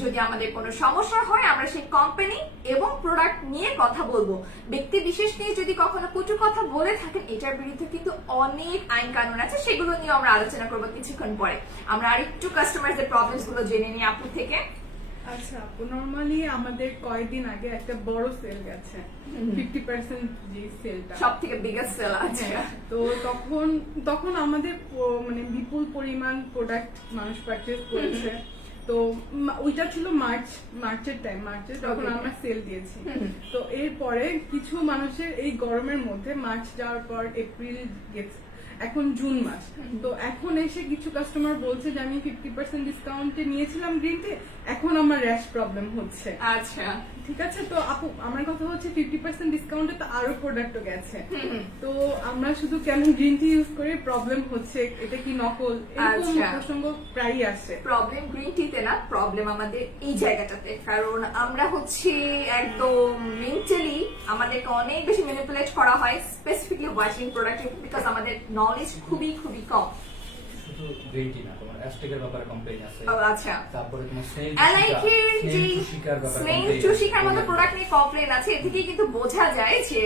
যদি আমাদের কোনো সমস্যা হয় আমরা সেই কোম্পানি এবং প্রোডাক্ট নিয়ে কথা বলবো। ব্যক্তি বিশেষ নিয়ে যদি কখনো কটু কথা বলে থাকেন এটার বিরুদ্ধে কিন্তু অনেক আইন কানুন আছে, সেগুলো নিয়ে আমরা আলোচনা করবো কিছুক্ষণ পরে। আমরা আরেকটু কাস্টমারদের প্রবলেমস গুলো জেনে নিই আপু থেকে। আচ্ছা আপু, নরমালি আমাদের কয়েকদিন আগে একটা বড় সেল গেছে, 50% যে সেলটা সব থেকে বিগেস্ট সেল আছে। তো তখন আমাদের মানে বিপুল পরিমাণ প্রোডাক্ট মানুষ পারচেজ করেছে। তো ওইটা ছিল মার্চের টাইম, মার্চে তখন আমরা সেল দিয়েছি। তো এরপরে কিছু মানুষের এই গরমের মধ্যে মার্চ যাওয়ার পর এপ্রিল গেছে, এখন জুন মাস, তো এখন এসে কিছু কাস্টমার বলছে যে আমি 50% ডিসকাউন্টে নিয়েছিলাম গ্রিন টি, এখন আমার র্যাশ প্রবলেম হচ্ছে। আচ্ছা, ঠিক আছে, তো আপু আমার কথা হচ্ছে 50% ডিসকাউন্টে তো আরো প্রোডাক্টও গেছে, তো আমরা শুধু কেন গ্রিন টি ইউজ করি, প্রবলেম হচ্ছে এটা কি নকল, এরকম আচ্ছা। প্রসঙ্গ প্রায়ই আসে। প্রবলেম গ্রিন টিতে না, প্রবলেম আমাদের এই জায়গাটাতে, কারণ আমরা হচ্ছে একদম মেন্টালি আমাদেরকে অনেক বেশি ম্যানিপুলেট করা হয় স্পেসিফিকলি ওয়াশিং প্রোডাক্ট, বিকজ আমাদের নলেজ খুবই খুবই কম। শুধু গ্রিন টি না, তোমার অ্যাস্টেকের ব্যাপারে কমপ্লেইন আছে, ও আচ্ছা, তারপরে তোমার অ্যালাইকের যে স্নেইল টুশিকার মতো ব্যাপারে প্রোডাক্ট নিয়ে কমপ্লেন আছে, এ থেকে কিন্তু বোঝা যায় যে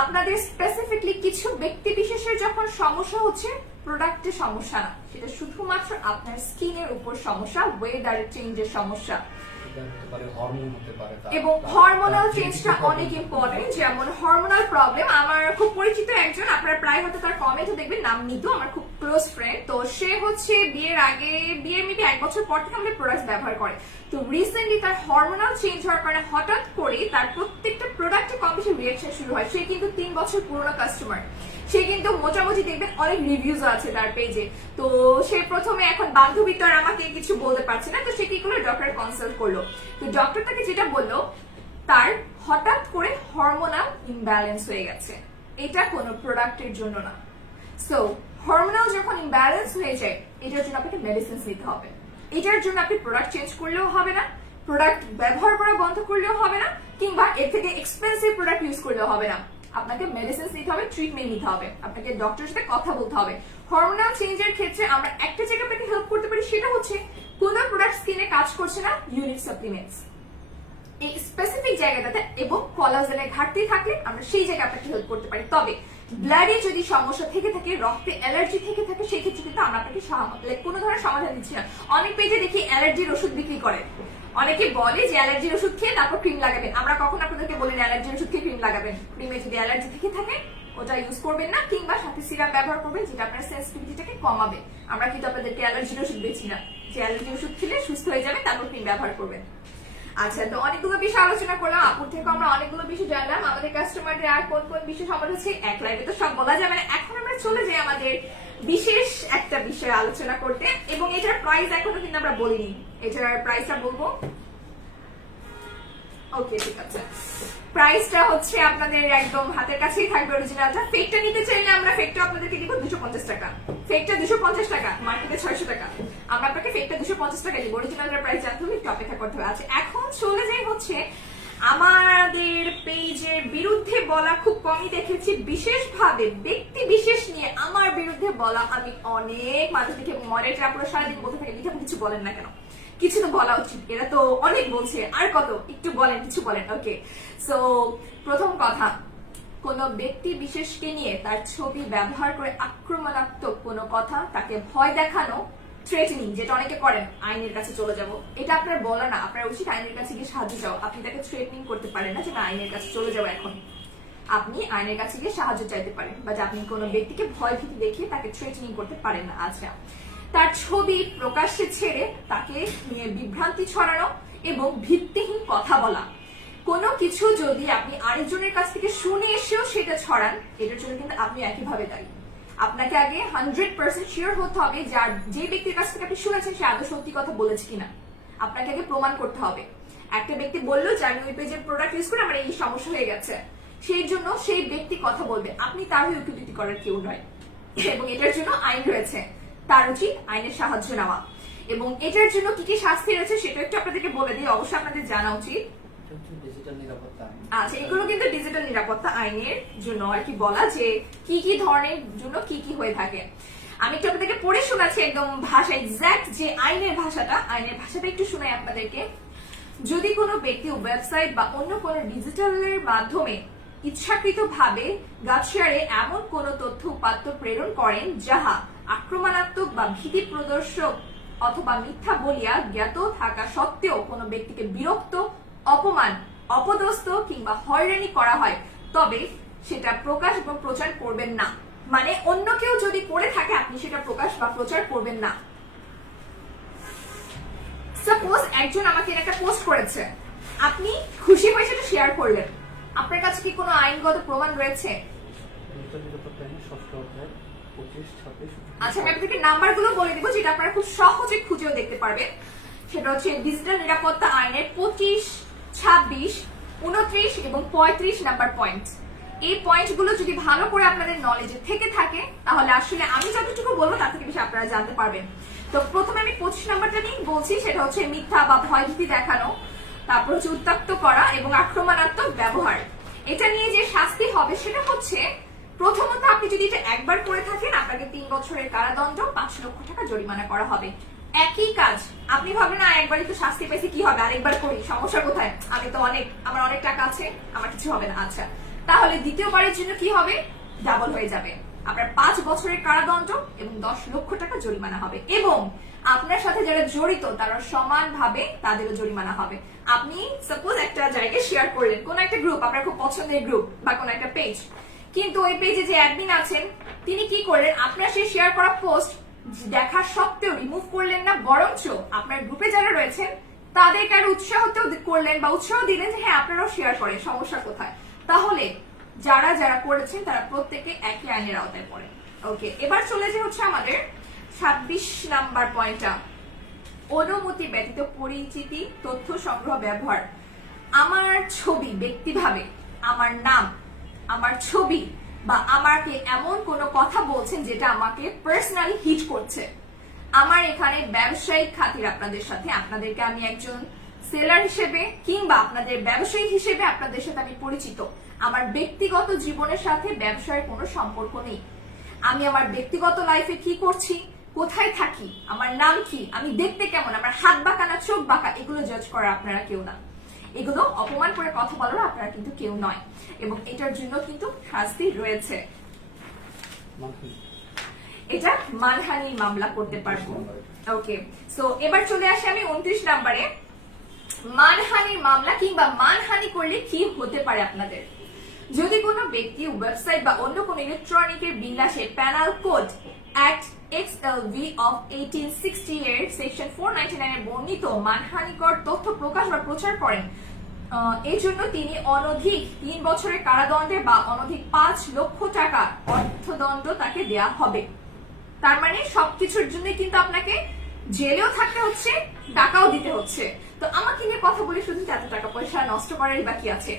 আপনাদের স্পেসিফিকলি কিছু ব্যক্তি বিশেষের যখন সমস্যা হচ্ছে, প্রোডাক্টের সমস্যা না, সেটা শুধুমাত্র আপনার স্কিনের উপর সমস্যা, ওয়েদার চেঞ্জের সমস্যা। হতে পারে, হরমোন হতে পারে, এবং হরমোনাল চেঞ্জটা অনেক ইম্পর্টেন্ট। যেমন হরমোনাল প্রবলেম, আমার খুব পরিচিত একজন, আপনারা প্রায় হয়তো তার কমেন্টও দেখবেন, নাম নিতু, আমার খুব ক্লোজ ফ্রেন্ড। তো সে হচ্ছে বিয়ের আগে, বিয়ের মেবি 1 বছর পর থেকে আমাদের প্রোডাক্ট ব্যবহার করে। তো রিসেন্টলি তার হরমোনাল চেঞ্জ হওয়ার কারণে হঠাৎ করে তার প্রত্যেকটা প্রোডাক্টে কম বেশি রিয়াকশন শুরু হয়। সে কিন্তু 3 বছর পুরনো কাস্টমার, সে কিন্তু মোটামুটি দেখবেন অনেক রিভিউজ আছে তার পেজে। তো সে প্রথমে, এখন বান্ধবী তো আর আমাকে কিছু বলতে পারছে না, তো সে কি করলো, ডক্টর কনসাল্ট করলো। তো ডক্টর তাকে যেটা বললো, তার হঠাৎ করে হরমোনাল ইমব্যালেন্স হয়ে গেছে, এটা কোনো প্রোডাক্টের জন্য না। সো হরমোনাল যখন ইমব্যালেন্স হয়ে যায়, এটার জন্য আপনাকে মেডিসিন নিতে হবে। এটার জন্য আপনি প্রোডাক্ট চেঞ্জ করলেও হবে না, প্রোডাক্ট ব্যবহার করা বন্ধ করলেও হবে না, কিংবা এর থেকে এক্সপেন্সিভ প্রোডাক্ট ইউজ করলেও হবে না। আপনাকে মেডিসিন নিতে হবে, ট্রিটমেন্ট নিতে হবে, আপনাকে ডক্টরের সাথে কথা বলতে হবে। হরমোনাল চেঞ্জের ক্ষেত্রে আমরা একটা জায়গা আপনাকে হেল্প করতে পারি, সেটা হচ্ছে কোন প্রোডাক্ট স্কিনে কাজ করছে না, ইউনিক সাপ্লিমেন্টস এই স্পেসিফিক জায়গাটাতে, এবং কোলাজেনের ঘাটতি থাকলে আমরা সেই জায়গায় আপনাকে হেল্প করতে পারি। তবে ব্লাডে যদি সমস্যা থেকে থাকে, রক্তে অ্যালার্জি থেকে থাকে, সেই ক্ষেত্রে কিন্তু আমরা আপনাকে কোনো ধরনের সমাধান দিচ্ছি না। অনেক পেজে দেখি অ্যালার্জির ওষুধ বিক্রি করে, অনেকে বলে যে অ্যালার্জির ওষুধ খেয়ে তারপর ক্রিম লাগাবেন। আমরা কখন আপনাদেরকে বলি অ্যালার্জির ওষুধ খেয়ে ক্রিম লাগাবেন? ক্রিমে যদি অ্যালার্জি থেকে থাকে ওটা ইউজ করবেন না, কিংবা সাথে সিরাম ব্যবহার করবেন, যেটা আপনার সেন্সিটিভিটিটাকে কমাবে। আমরা কিন্তু আপনাদেরকে অ্যালার্জির ওষুধ দিচ্ছি না, যে অ্যালার্জির ওষুধ খেলে সুস্থ হয়ে যাবে তারপর ক্রিম ব্যবহার করবেন। আচ্ছা, তো অনেকগুলো বিষয় আলোচনা করলাম, আপুর থেকে আমরা অনেকগুলো বিষয় জানলাম। আমাদের কাস্টমারদের আর কোন কোন বিষয় সমাজ হচ্ছে, এক লাইভে তো সব বলা যাবে না। এখন আমরা চলে যাই আমাদের বিশেষ একটা বিষয় আলোচনা করতে, এবং এটার প্রাইস এখনো কিন্তু আমরা বলিনি, এটার প্রাইসটা বলবো। ওকে, ঠিক আছে, প্রাইসটা হচ্ছে আপনাদের একদম হাতের কাছেই থাকবে অরিজিনালটা। ফেকটা নিতে চাইলে আমরা ফেকটা আপনাদেরকে দিব 250 টাকা, ফেকটা 250 টাকা, মার্কেটে 600 টাকা, আমরা আপনাকে ফেকটা 250 টাকা দিব। অরিজিনালটার প্রাইস জানতে হলে একটু অপেক্ষা করতে হবে। আচ্ছা, এখন চলে যাই হচ্ছে আমাদের পেজের বিরুদ্ধে বলা খুব কমই দেখেছি, বিশেষভাবে ব্যক্তি বিশেষ নিয়ে আমার বিরুদ্ধে বলা আমি অনেক মানুষ দেখে, মডারেটর আপনারা সারাদিন বলতে থাকে মিথ্যা কিছু বলেন না কেন, কিছু তো বলা উচিত, এরা তো অনেক বলছে, আর কত, একটু বলেন, কিছু বলেন। ওকে, সো প্রথম কথা, কোন ব্যক্তি বিশেষকে নিয়ে তার ছবি ব্যবহার করে আক্রমণাত্মক কোনো কথা, তাকে ভয় দেখানো, থ্রেটেনিং, যেটা অনেকে করেন, আইনের কাছে চলে যাব, এটা আপনার বলা না, আপনার উচিত আইনের কাছে গিয়ে সাহায্য চাও। আপনি তাকে থ্রেটেনিং করতে পারেন না যে না আইনের কাছে চলে যাবো এখন, আপনি আইনের কাছে গিয়ে সাহায্য চাইতে পারেন, বা আপনি কোনো ব্যক্তিকে ভয় ভীতি দেখিয়ে তাকে থ্রেটেনিং করতে পারেন না। আচ্ছা, তার ছবি প্রকাশ্যে ছেড়ে তাকে নিয়ে বিভ্রান্তি ছড়ানো এবং ভিত্তিহীন কথা বলা, কোনো কিছু যদি আপনি আরেকজনের কাছ থেকে শুনে এসেও সেটা ছড়ান, এটার জন্য কিন্তু আপনি একইভাবে দায়ী। আপনাকে আগে 100% শিওর হতে হবে যে ব্যক্তির কাছ থেকে আপনি শুনেছেন সে আদৌ সত্যি কথা বলেছে কিনা, আপনাকে আগে প্রমাণ করতে হবে। একটা ব্যক্তি বললো যে আমি ওই পেজের প্রোডাক্ট ইউজ করে আমার এই সমস্যা হয়ে গেছে, সেই জন্য সেই ব্যক্তি কথা বলবে, আপনি তার হয়ে উকিলতি করার কেউ নয়, এবং এটার জন্য আইন রয়েছে, তার উচিত আইনের সাহায্য নেওয়া। এবং এটার জন্য কি কি শাস্তি রয়েছে সেটা একটু আপনাদেরকে বলে দিই, অবশ্যই আপনাদের জানা উচিত। আচ্ছা, এগুলো কিন্তু ডিজিটাল নিরাপত্তা আইনের জন্য আর কি বলা, যে কি কি ধরনের জন্য কি কি হয়ে থাকে। আমি একটু আপনাদেরকে পড়ে শোনাচ্ছি একদম ভাষা, এক্সাক্ট যে আইনের ভাষাটা একটু শোনাই আপনাদেরকে। যদি কোনো ব্যক্তি ওয়েবসাইট বা অন্য কোনো ডিজিটালের মাধ্যমে ইচ্ছাকৃতভাবে গাছশিয়ারে এমন কোন তথ্য উপাত্ত প্রেরণ করেন যাহা আক্রমণাত্মক বা ভীতি প্রদর্শক অথবা মিথ্যা বলিয়া জ্ঞাত থাকা সত্ত্বেও কোনো ব্যক্তিকে বিরক্ত, অপমান, অপদস্থ কিংবা হয়রানি করা হয়, তবে সেটা প্রকাশ এবং প্রচার করবেন না। মানে অন্য কেউ যদি করে থাকে আপনি সেটা প্রকাশ বা প্রচার করবেন না। সাপোজ একজন আমাকে একটা পোস্ট করেছে, আপনি খুশি হয়ে সেটা শেয়ার করলেন, আপনার কাছে কি কোনো আইনগত প্রমাণ রয়েছে? আচ্ছা, আমি আপনাদেরকে নাম্বারগুলো বলে দিব যেটা আপনারা খুব সহজে খুঁজেও দেখতে পারবেন। সেটা হচ্ছে ডিজিটাল নিরাপত্তা আইনের 25 26, 29 এবং 35 নাম্বার পয়েন্ট। এই পয়েন্টগুলো যদি ভালো করে আপনাদের নলেজে থেকে থাকে তাহলে আসলে আমি যতটুকু বলবো তার থেকে বেশি আপনারা জানতে পারবেন। তো প্রথমে আমি 25 নাম্বারটা নিয়ে বলছি, সেটা হচ্ছে মিথ্যা বা ভয়ভীতি দেখানো, তারপর হচ্ছে উত্ত্যক্ত করা এবং আক্রমণাত্মক ব্যবহার। এটা নিয়ে যে শাস্তি হবে সেটা হচ্ছে, প্রথমত আপনি যদি এটা একবার করে থাকেন আপনাকে 3 বছরের কারাদণ্ড, 5 লক্ষ টাকা জরিমানা করা হবে। একই কাজ, আপনি ভাবলেন না একবারই তো শাস্তি পেয়েছি কি হবে, আরেকবার করি, সমস্যা কোথায়, আমি তো আমার অনেক টাকা আছে, আমার কিছু হবে না। আচ্ছা, তাহলে দ্বিতীয়বারের জন্য কি হবে, ডাবল হয়ে যাবে। আপনার 5 বছরের কারাদণ্ড এবং 10 লক্ষ টাকা জরিমানা হবে, এবং আপনার সাথে যারা জড়িত তারা সমানভাবে তাদেরও জরিমানা হবে। আপনি সাপোজ একটা জায়গায় শেয়ার করলেন, কোন একটা গ্রুপ, আপনার খুব পছন্দের গ্রুপ বা কোন একটা পেজ, কিন্তু ওই পেজে যে অ্যাডমিন আছেন তিনি কি করলেন, আপনার সেই শেয়ার করা পোস্ট দেখা সত্ত্বেও রিমুভ করলেন না, বরঞ্চ আপনার গ্রুপে যারা রয়েছেন তাদেরকে আরো উৎসাহ করলেন বা উৎসাহ দিলেন যে হ্যাঁ আপনারাও শেয়ার করেন, সমস্যা কোথায়। তাহলে যারা যারা করেছেন তারা প্রত্যেকে একই আইনের আওতায় পড়ে। ওকে, এবার চলে যে হচ্ছে আমাদের 26 নাম্বার পয়েন্টটা, অনুমতি ব্যতীত পরিচিতি তথ্য সংগ্রহ ব্যবহার। আমার ছবি ব্যক্তিভাবে, আমার নাম, আমার ছবি বা আমাকে এমন কোনো কথা বলছেন যেটা আমাকে পার্সোনালি হিট করছে, আমার এখানে ব্যবসায়িক খাতির আপনাদের সাথে, আপনাদেরকে আমি একজন সেলার হিসেবে কিংবা আপনাদের ব্যবসায়ী হিসেবে আপনাদের সাথে আমি পরিচিত, আমার ব্যক্তিগত জীবনের সাথে ব্যবসার কোনো সম্পর্ক নেই। আমি আমার ব্যক্তিগত লাইফে কি করছি, কোথায় থাকি, আমার নাম কি, আমি দেখতে কেমন, আমার হাত বাঁকা না চোখ বাঁকা, এগুলো জাজ করা আপনারা কেউ না, এগুলো অপমান করে কথা বলার আপনারা কিন্তু কেউ নয়, এবং এটার জন্য কিন্তু শাস্তি রয়েছে। এটা মানহানির মামলা করতে পারবো। ওকে, সো এবার চলে আসি আমি 29 নাম্বারে, মানহানির মামলা কিংবা মানহানি করলে কি হতে পারে আপনাদের। যদি কোনো ব্যক্তি ওয়েবসাইট বা অন্য কোনো ইলেকট্রনিকের বিন্যাসে penal code act XLV of 1860 এর সেকশন 499 এর বর্ণিত মানহানিকর তথ্য প্রকাশ বা প্রচার করেন, এই জন্য তিনি অনধিক 3 বছরের কারাদণ্ডে বা অনধিক 5 লক্ষ টাকা অর্থদণ্ড তাকে দেয়া হবে। তার মানে সবকিছুর জন্য কিন্তু আপনাকে জেলেও থাকতে হচ্ছে, টাকাও দিতে হচ্ছে। তো আমাকে নিয়ে কথা বলে শুধু এত টাকা পয়সা নষ্ট করারই বাকি আছে।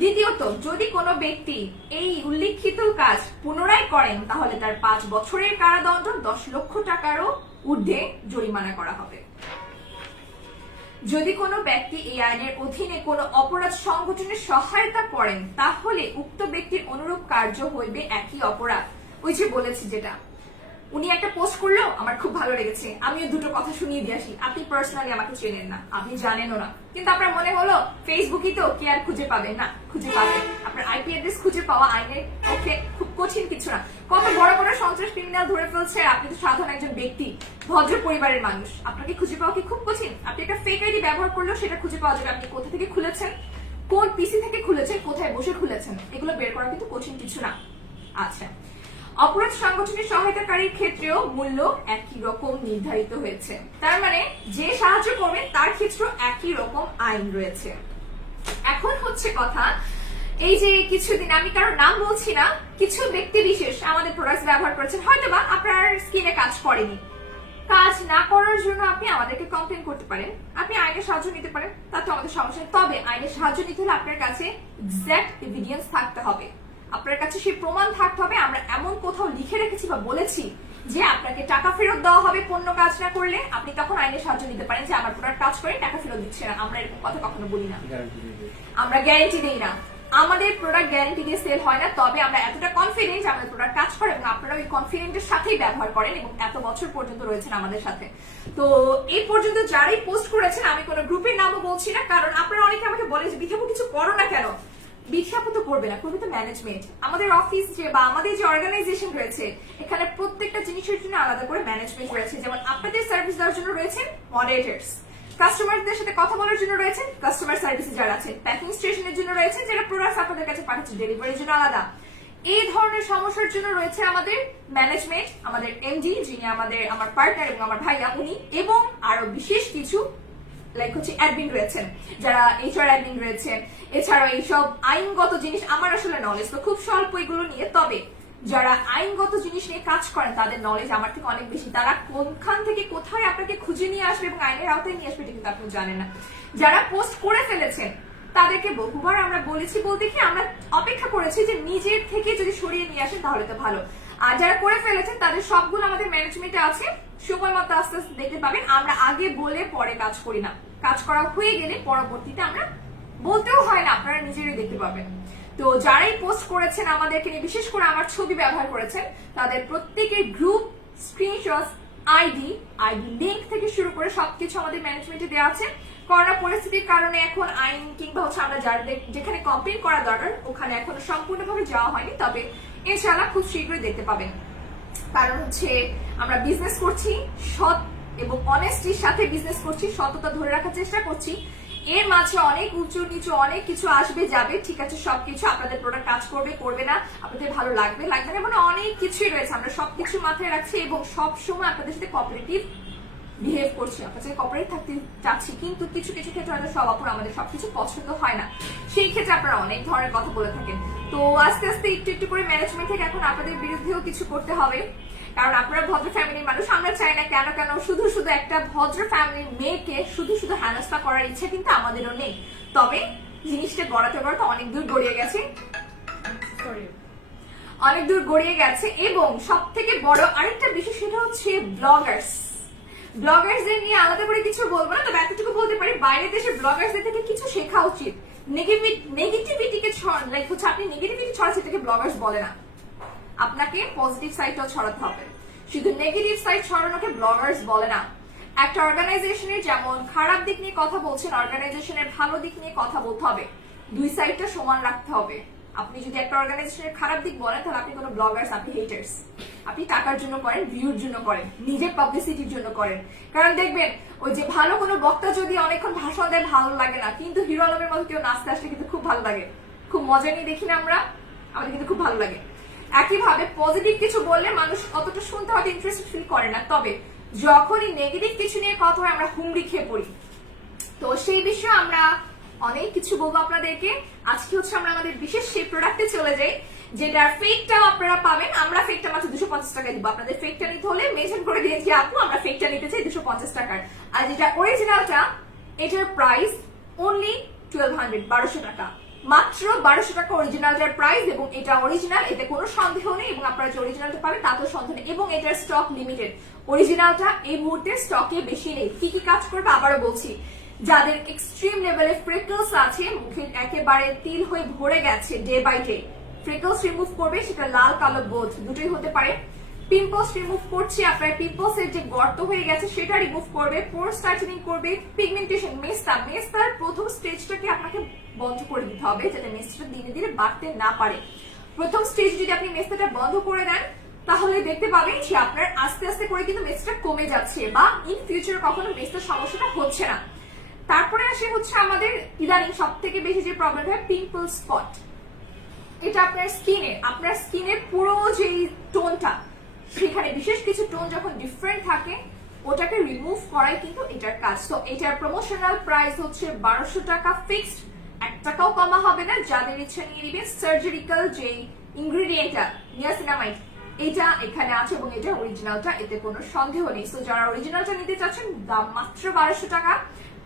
দ্বিতীয়ত, যদি কোনো ব্যক্তি এই উল্লিখিত কাজ পুনরায় করেন তাহলে তার 5 বছরের কারাদণ্ড, 10 লক্ষ টাকারও ঊর্ধ্বে জরিমানা করা হবে। যদি কোনো ব্যক্তি এই আইনের অধীনে কোনো অপরাধ সংগঠনের সহায়তা করেন তাহলে উক্ত ব্যক্তির অনুরূপ কার্য হইবে একই অপরাধ। ওই যে বলেছি, যেটা উনি একটা পোস্ট করলো আমার খুব ভালো লেগেছে, আমিও দুটো কথা শুনিয়ে দিয়ে আসি, আপনি পার্সোনালি আমাকে চেনেন না, আপনি জানেনও না, কিন্তু আপনার মনে হলো ফেসবুকই তো, কি আর খুঁজে পাবেন না, খুঁজে পাবেন। আপনার আইপি অ্যাড্রেস খুঁজে পাওয়া আইনের পক্ষে খুব কঠিন কিছু না। কত বড় বড় সন্ত্রাস ক্রিমিনাল ধরে ফেলছে, আপনি তো সাধারণ একজন ব্যক্তি, ভদ্র পরিবারের মানুষ, আপনাকে খুঁজে পাওয়া কি খুব কঠিন? আপনি একটা ফেক আইডি ব্যবহার করলেও সেটা খুঁজে পাওয়া যাবে, আপনি কোথা থেকে খুলেছেন, কোন পিসি থেকে খুলেছেন, কোথায় বসে খুলেছেন, এগুলো বের করা কিন্তু কঠিন কিছু না। আচ্ছা, অপরাধ সংগঠনের সহায়তাকারীর ক্ষেত্রেও মূল্য একই রকম নির্ধারিত হয়েছে, তার মানে যে সাহায্য করবে তার ক্ষেত্রেও একই রকম আইন রয়েছে। এখন হচ্ছে কথা, এই যে কিছুদিন, আমি কারোর নাম বলছি না, কিছু ব্যক্তি বিশেষ আমাদের প্রোডাক্ট ব্যবহার করেছেন, হয়তো বা আপনার স্কিনে কাজ করেনি, কাজ না করার জন্য আপনি আমাদেরকে কমপ্লেন করতে পারেন, আপনি আইনের সাহায্য নিতে পারেন, তাতে আমাদের সমস্যা নেই। তবে আইনের সাহায্য নিতে হলে আপনার কাছে এক্সাক্ট এভিডেন্স থাকতে হবে, আপনার কাছে সেই প্রমাণ থাকতে হবে আমরা এমন কোথাও লিখে রেখেছি বা বলেছি যে আপনাকে টাকা ফেরত দেওয়া হবে পণ্য কাজ না করলে, আপনি তখন আইনের সাহায্য নিতে পারেন যে আমার প্রোডাক্ট কাজ করে টাকা ফেরত দিচ্ছে না। আমরা এরকম কথা কখনো বলি না, আমরা গ্যারান্টি দেই না, আমাদের প্রোডাক্ট গ্যারান্টি দিয়ে সেল হয় না, তবে আমরা এতটা কনফিডেন্ট যে আমাদের প্রোডাক্ট কাজ করে এবং আপনারা ওই কনফিডেন্টের সাথেই ব্যবহার করেন এবং এত বছর পর্যন্ত রয়েছেন আমাদের সাথে। তো এই পর্যন্ত যারাই পোস্ট করেছেন, আমি কোনো গ্রুপের নামও বলছি না, কারণ আপনারা অনেকে আমাকে বলে যে বিখ্যাপু কিছু করো না কেন, বিখ্যাপু তো করবে না, করবে তো ম্যানেজমেন্ট। আমাদের অফিস যে বা আমাদের যে অর্গানাইজেশন রয়েছে এখানে প্রত্যেকটা জিনিসের জন্য আলাদা করে ম্যানেজমেন্ট রয়েছে, যেমন আপনাদের সার্ভিস দেওয়ার জন্য রয়েছে মডারেটরস, কাস্টমারদের সাথে কথা বলার জন্য রয়েছে কাস্টমার সার্ভিসে যারা আছে, প্যাকিং স্টেশনের জন্য রয়েছে যারা প্রোডাক্ট আপনাদের কাছে পাঠাচ্ছে, ডেলিভারির জন্য আলাদা। এই ধরনের সমস্যার জন্য রয়েছে আমাদের ম্যানেজমেন্ট, আমাদের এমডি যিনি আমার পার্টনার এবং আমার ভাইয়া উনি, এবং আরো বিশেষ কিছু লাইক হচ্ছে অ্যাডমিন রয়েছেন, যারা এইচআর অ্যাডমিন রয়েছে। এছাড়াও এইসব আইনগত জিনিস আমার আসলে নলেজ তো খুব স্বল্প এগুলো নিয়ে, তবে যারা আইনগত জিনিস নিয়ে কাজ করেন তাদের নলেজ আমার থেকে অনেক বেশি। তারা কোনখান থেকে কোথায় আপনাকে খুঁজে নিয়ে আসবে এবং আইনের আওতায় নিয়ে আসবে এটা কিন্তু আপনি জানেন না। যারা পোস্ট করে ফেলেছেন তাদেরকে বহুবার আমরা বলেছি, বলতে কি আমরা অপেক্ষা করেছি যে নিজের থেকে যদি সরিয়ে নিয়ে আসেন তাহলে তো ভালো। আর যারা করে ফেলেছেন তাদের সবগুলো আমাদের ম্যানেজমেন্টে আছে, সময় মতো আস্তে আস্তে দেখতে পাবেন। আমরা আগে বলে পরে কাজ করি না, কাজ করা হয়ে গেলে পরবর্তীতে আমরা বলতেও হয় না, আপনারা নিজেরাই দেখতে পাবেন। তো যারাই পোস্ট করেছেন আমাদেরকে নিয়ে, বিশেষ করে আমার ছবি ব্যবহার করেছেন, তাদের প্রত্যেকের গ্রুপ স্ক্রিনশট, আইডি লিংক থেকে শুরু করে সবকিছু আমাদের ম্যানেজমেন্টে দেওয়া আছে। করোনা পরিস্থিতির কারণে এখন আইন কিংবা হচ্ছে আমরা যাদের যেখানে কমপ্লেন করা দরকার ওখানে এখনো সম্পূর্ণভাবে যাওয়া হয়নি, তবে ইনশাআল্লাহ খুব শীঘ্রই দেখতে পাবেন। কারণ হচ্ছে আমরা বিজনেস করছি, সৎ এবং অনেস্টির সাথে বিজনেস করছি, সততা ধরে রাখার চেষ্টা করছি। এর মাঝে অনেক উঁচু নিচু অনেক কিছু আসবে যাবে, ঠিক আছে, সবকিছু আপনাদের প্রোডাক্ট কাজ করবে করবে না, আপনাদের ভালো লাগবে লাগবে না, এমন অনেক কিছুই রয়েছে। আমরা সবকিছু মাথায় রাখছি এবং সব সময় আপনাদের সাথে কোঅপারেটিভ বিহেভ করছি, আপনার সাথে কোঅপারেট থাকতে চাচ্ছি। কিন্তু কিছু কিছু ক্ষেত্রে হয়তো সব আপুর আমাদের সবকিছু পছন্দ হয় না, সেই ক্ষেত্রে আপনারা অনেক ধরনের কথা বলে থাকেন। তো আস্তে আস্তে একটু একটু করে ম্যানেজমেন্ট থেকে এখন আপনাদের বিরুদ্ধেও কিছু করতে হবে, কারণ আপনারা ভদ্র ফ্যামিলির মানুষ। আমরা চাই না কেন কেন শুধু শুধু একটা ভদ্র ফ্যামিলির মেয়েকে শুধু শুধু হেনস্থা করার ইচ্ছে কিন্তু আমাদেরও নেই। তবে জিনিসটা গড়াতে গড়াতে অনেক দূর গড়িয়ে গেছে, অনেক দূর গড়িয়ে গেছে। এবং সব থেকে বড় আরেকটা বিষয় সেটা হচ্ছে ব্লগার্সদের নিয়ে আলাদা করে কিছু বলবো না, তবে এতটুকু বলতে পারি বাইরের দেশের ব্লগার্সদের থেকে কিছু শেখা উচিত। নেগেটিভিটিকে লাইক হচ্ছে আপনি নেগেটিভিটি ছড়াচ্ছেন থেকে ব্লগার্স বলে না, আপনাকে পজিটিভ সাইডটাও ছড়াতে হবে। শুধু নেগেটিভ সাইড ছড়ানোকে ব্লগার্স বলে না। একটা অর্গানাইজেশনের যেমন খারাপ দিক নিয়ে কথা বলছেন, অর্গানাইজেশনের ভালো দিক নিয়ে কথা বলতে হবে, দুই সাইডটা সমান রাখতে হবে। আপনি যদি একটা অর্গানাইজেশনের খারাপ দিক বলেন তাহলে আপনি কোনো ব্লগার্স, আপনি হেটার্স। আপনি টাকার জন্য করেন, ভিউর জন্য করেন, নিজের পাবলিসিটির জন্য করেন। কারণ দেখবেন ওই যে ভালো কোনো বক্তা যদি অনেকক্ষণ ভাষণ দেয় ভালো লাগে না, কিন্তু হিরো আলমের মতো কেউ নাচতে আসলে কিন্তু খুব ভালো লাগে, খুব মজা নিয়ে দেখি না আমরা, আমাদের কিন্তু খুব ভালো লাগে। একইভাবে পজিটিভ কিছু বললে মানুষ অতটা শুনতে হয়তো ইন্টারেস্ট ফিল করে না, তবে যখনই নেগেটিভ কিছু নিয়ে কথা হয় আমরা হুমড়ি খেয়ে পড়ি। তো সেই বিষয়ে আমরা অনেক কিছু বলবো আপনাদেরকে। আজকে হচ্ছে আমরা আমাদের বিশেষ সেই প্রোডাক্টে চলে যাই, যেটার ফেকটাও আপনারা পাবেন। আমরা ফেকটা মাত্র 250 টাকা দিব। আপনাদের ফেকটা নিতে হলে মেনশন করে দিয়েছি আপু আমরা ফেকটা নিতে চাই 250 টাকার। আর যেটা অরিজিনালটা এটার প্রাইস অনলি 1200 টাকা, মাত্র 1200 টাকা অরিজিনালটার প্রাইস। এবং এটা অরিজিনাল, এতে কোনো সন্দেহ নেই। এবং আপনারা যে অরিজিনালটা পাবেন তাতেও সন্দেহ নেই। এবং এটার স্টক লিমিটেড, অরিজিনালটা এই মুহূর্তে স্টকে বেশি নেই। কি কি কাজ করবে আবারও বলছি, যাদের এক্সট্রিম লেভেলে ফ্রিকলস আছে, মুখে একেবারে তিল হয়ে ভরে গেছে day by day, freckles remove করবে, সেটা লাল কালো বোধ দুটোই হতে পারে। পিম্পলস রিমুভ করছে, আপনার পিম্পলস এর যে গর্ত হয়ে গেছে সেটা রিমুভ করবে, পোরস টাইটেনিং করবে, পিগমেন্টেশন, মেস্তার প্রথম স্টেজটাকে আপনাকে বন্ধ করে দিতে হবে যাতে মেস্তাটা ধীরে ধীরে বাড়তে না পারে। প্রথম স্টেজ যদি আপনি মেস্তাটা বন্ধ করে দেন তাহলে দেখতে পাবেন যে আপনার আস্তে আস্তে করে কিন্তু মেস্তাটা কমে যাচ্ছে, বা ইন ফিউচার কখনো মেস্তার সমস্যাটা হচ্ছে না। তারপরে আসে হচ্ছে আমাদের ইদানিং সব থেকে বেশি যে প্রবলেম হয় পিম্পল স্পট। এটা আপনার স্কিনের পুরো যে টোনটা, সেখানে বিশেষ কিছু টোন যখন ডিফারেন্ট থাকে ওটাকে রিমুভ করাই কিন্তু এটার কাজ। তো এটার প্রমোশনাল প্রাইস হচ্ছে 1200 টাকা ফিক্সড, 1 টাকাও কমা হবে না। যাদের ইচ্ছা নিয়ে নিবেন। সার্জারিক্যাল যে ইনগ্রেডিয়েন্টটা নিয়াসিনামাইড এটা এখানে আছে এবং এটা অরিজিনালটা, এতে কোনো সন্দেহ নেই। সো যারা অরিজিনালটা নিতে চাচ্ছেন দাম মাত্র 1200 টাকা।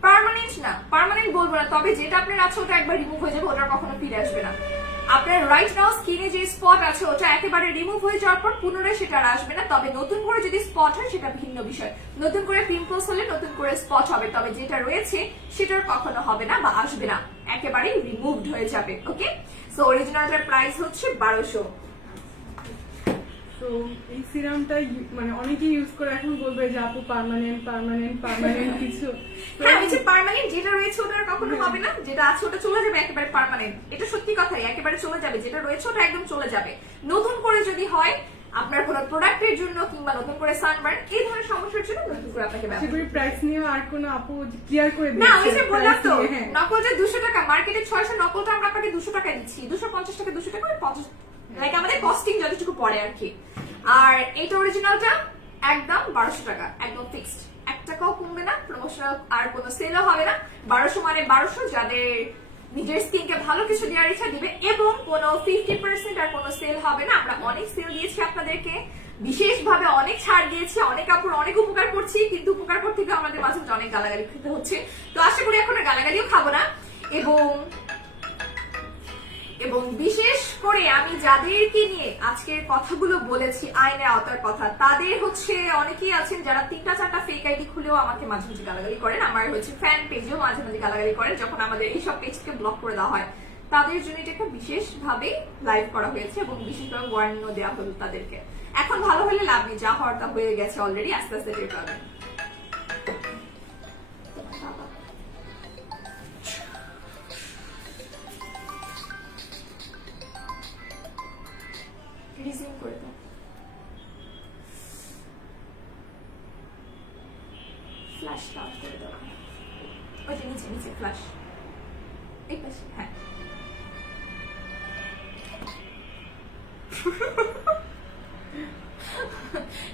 পার্মানেন্ট না, পার্মানেন্ট বলবো না, তবে যেটা আপনার আছে ওটা একবার রিমুভ হয়ে যাবে, ওটা কখনো ফিরে আসবে না। আপনার রাইট নাও স্কিনে যে স্পট আছে ওটা একেবারে রিমুভ হয়ে যাওয়ার পর পুনরায় সেটা আর আসবে না। তবে নতুন করে যদি স্পট হয় সেটা ভিন্ন বিষয়, নতুন করে পিম্পলস হলে নতুন করে স্পট হবে, তবে যেটা রয়েছে সেটার কখনো হবে না বা আসবে না, একেবারে রিমুভড হয়ে যাবে। ওকে, সো অরিজিনালটার প্রাইস হচ্ছে 1200। তো এই সিরামটা মানে অনেকেই ইউজ করে, এখন বলবে যে আপু পার্মানেন্ট কিছু। হ্যাঁ, ওই যে পার্মানেন্ট যেটা রয়েছে ওটা আর কখনো হবে না, যেটা আছে ওটা চলে যাবে একেবারে পার্মানেন্ট। এটা সত্যি কথাই, একেবারে চলে যাবে, যেটা রয়েছে ওটা একদম চলে যাবে। নতুন করে যদি হয় আপনার কোনো প্রোডাক্টের জন্য কিংবা নতুন করে সানবার্ন এই ধরনের সমস্যার জন্য নতুন করে আপনাকে ব্যবহার সেগুলি প্রাইস নিয়ে আর কোনো আপু ক্লিয়ার করে না। ওই যে বললাম তো, হ্যাঁ। নকলটা 200 টাকা, মার্কেটে 600, নকলটা আমরা আপনাকে 200 টাকা দিচ্ছি, 250 টাকা 200 টাকা 50, লাইক আমাদের কস্টিং যতটুকু পড়ে আর কি। আর এইটা অরিজিনালটা একদম 1200 টাকা, একদম ফিক্সড, 1 টাকাও কমবে না, প্রমোশনাল আর কোনো সেলও হবে না। 1200 মানে 1200, যাদের নিজের স্কিনকে ভালো কিছু দেওয়ার ইচ্ছা দিবে, এবং কোনো 50% আর কোনো সেল হবে না। আমরা অনেক সেল দিয়েছি আপনাদেরকে, বিশেষভাবে অনেক ছাড় দিয়েছি, অনেক কাপড় অনেক উপকার করছি, কিন্তু উপকার করতে গিয়ে আমাদের মাঝে মাঝে অনেক গালাগালি খেতে হচ্ছে। তো আশা করি এখন আর গালাগালিও খাবো না। এবং বিশেষ করে আমি যাদেরকে নিয়ে আজকের কথাগুলো বলেছি আইনের আওতার কথা, তাদের হচ্ছে অনেকেই আছেন যারা 3-4টা ফেক আইডি খুলেও আমাকে মাঝে মাঝে গালাগালি করেন, আমার হচ্ছে ফ্যান পেজেও মাঝে মাঝে গালাগালি করেন যখন আমাদের এইসব পেজকে ব্লক করে দেওয়া হয়। তাদের জন্য এটা একটা বিশেষভাবে লাইভ করা হয়েছে এবং বিশেষভাবে ওয়ার্নিংও দেওয়া হলো তাদেরকে। এখন ভালো হলে লাভ নেই, যা হওয়ার তা হয়ে গেছে অলরেডি, আস্তে আস্তে টের পাবেন। রিজিউম করে দাও, ফ্ল্যাশটা অফ করে দাও, ওই যে নিচে নিচে ফ্ল্যাশ, এই পাশে, হ্যাঁ।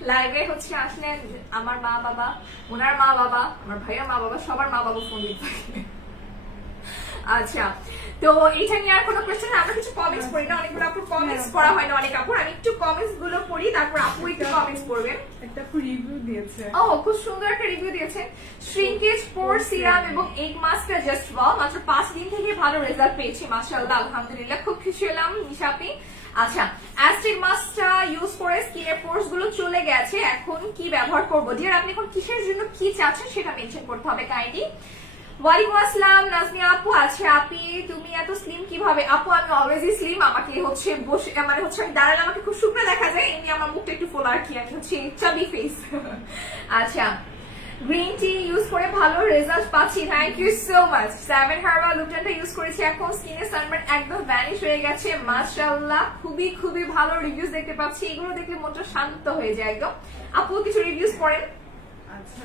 লাইভে হচ্ছে আসলে আমার মা বাবা, ওনার মা বাবা, আমার ভাইয়ের মা বাবা, সবার মা বাবা ফোন দিতে থাকে। আচ্ছা, তো এইটা নিয়ে আর কোনো কোশ্চেন? আমরা কিছু কমেন্টস পড়ি না, অনেকগুলো আপুর কমেন্টস পড়া হয় না, অনেক আপুর। আমি একটু কমেন্টস গুলো পড়ি, তারপর আপু একটু কমেন্টস পড়বেন। একটা আপু রিভিউ দিয়েছে। ও, খুব সুন্দর একটা রিভিউ দিয়েছেন। শ্রিঙ্কেজ পোর সিরাম এবং এগ মাস্কটা জাস্ট ওয়াও, মাত্র 5 দিন থেকে ভালো রেজাল্ট পেয়েছি, মাশাআল্লাহ, আলহামদুলিল্লাহ, খুব খুশি হলাম নিশাপি। আচ্ছা, অ্যাস্টিক মাস্কটা ইউজ করে স্কিনের পোরস গুলো চলে গেছে, এখন কি ব্যবহার করব? ডিয়ার, আপনি এখন কিসের জন্য কি চাচ্ছেন সেটা মেনশন করতে হবে কাইন্ডলি। ওয়ালাইকুম আসসালাম নাজমিয়া আপু। আচ্ছা আপি, তুমি এত স্লিম কিভাবে? আপু আমি অলওয়েজই স্লিম, আমাকে হচ্ছে বসে মানে হচ্ছে আমি দাঁড়ালে আমাকে খুব শুকনো দেখা যায়, এমনি আমার মুখটা একটু ফোলা আর কি, আমি হচ্ছে চাবি ফেস। আচ্ছা, গ্রিন টি ইউজ করে ভালো রেজাল্ট পাচ্ছি, thank you so much. 7 herbal লুপটনটা ইউজ করেছি, এখন স্কিনের সানবার্ন একদম ভ্যানিশ হয়ে গেছে, মাশাআল্লাহ, খুবই খুবই ভালো রিভিউজ দেখতে পাচ্ছি, এগুলো দেখলে মনটা শান্ত হয়ে যায় একদম। আপু কিছু রিভিউজ পড়েন। আচ্ছা,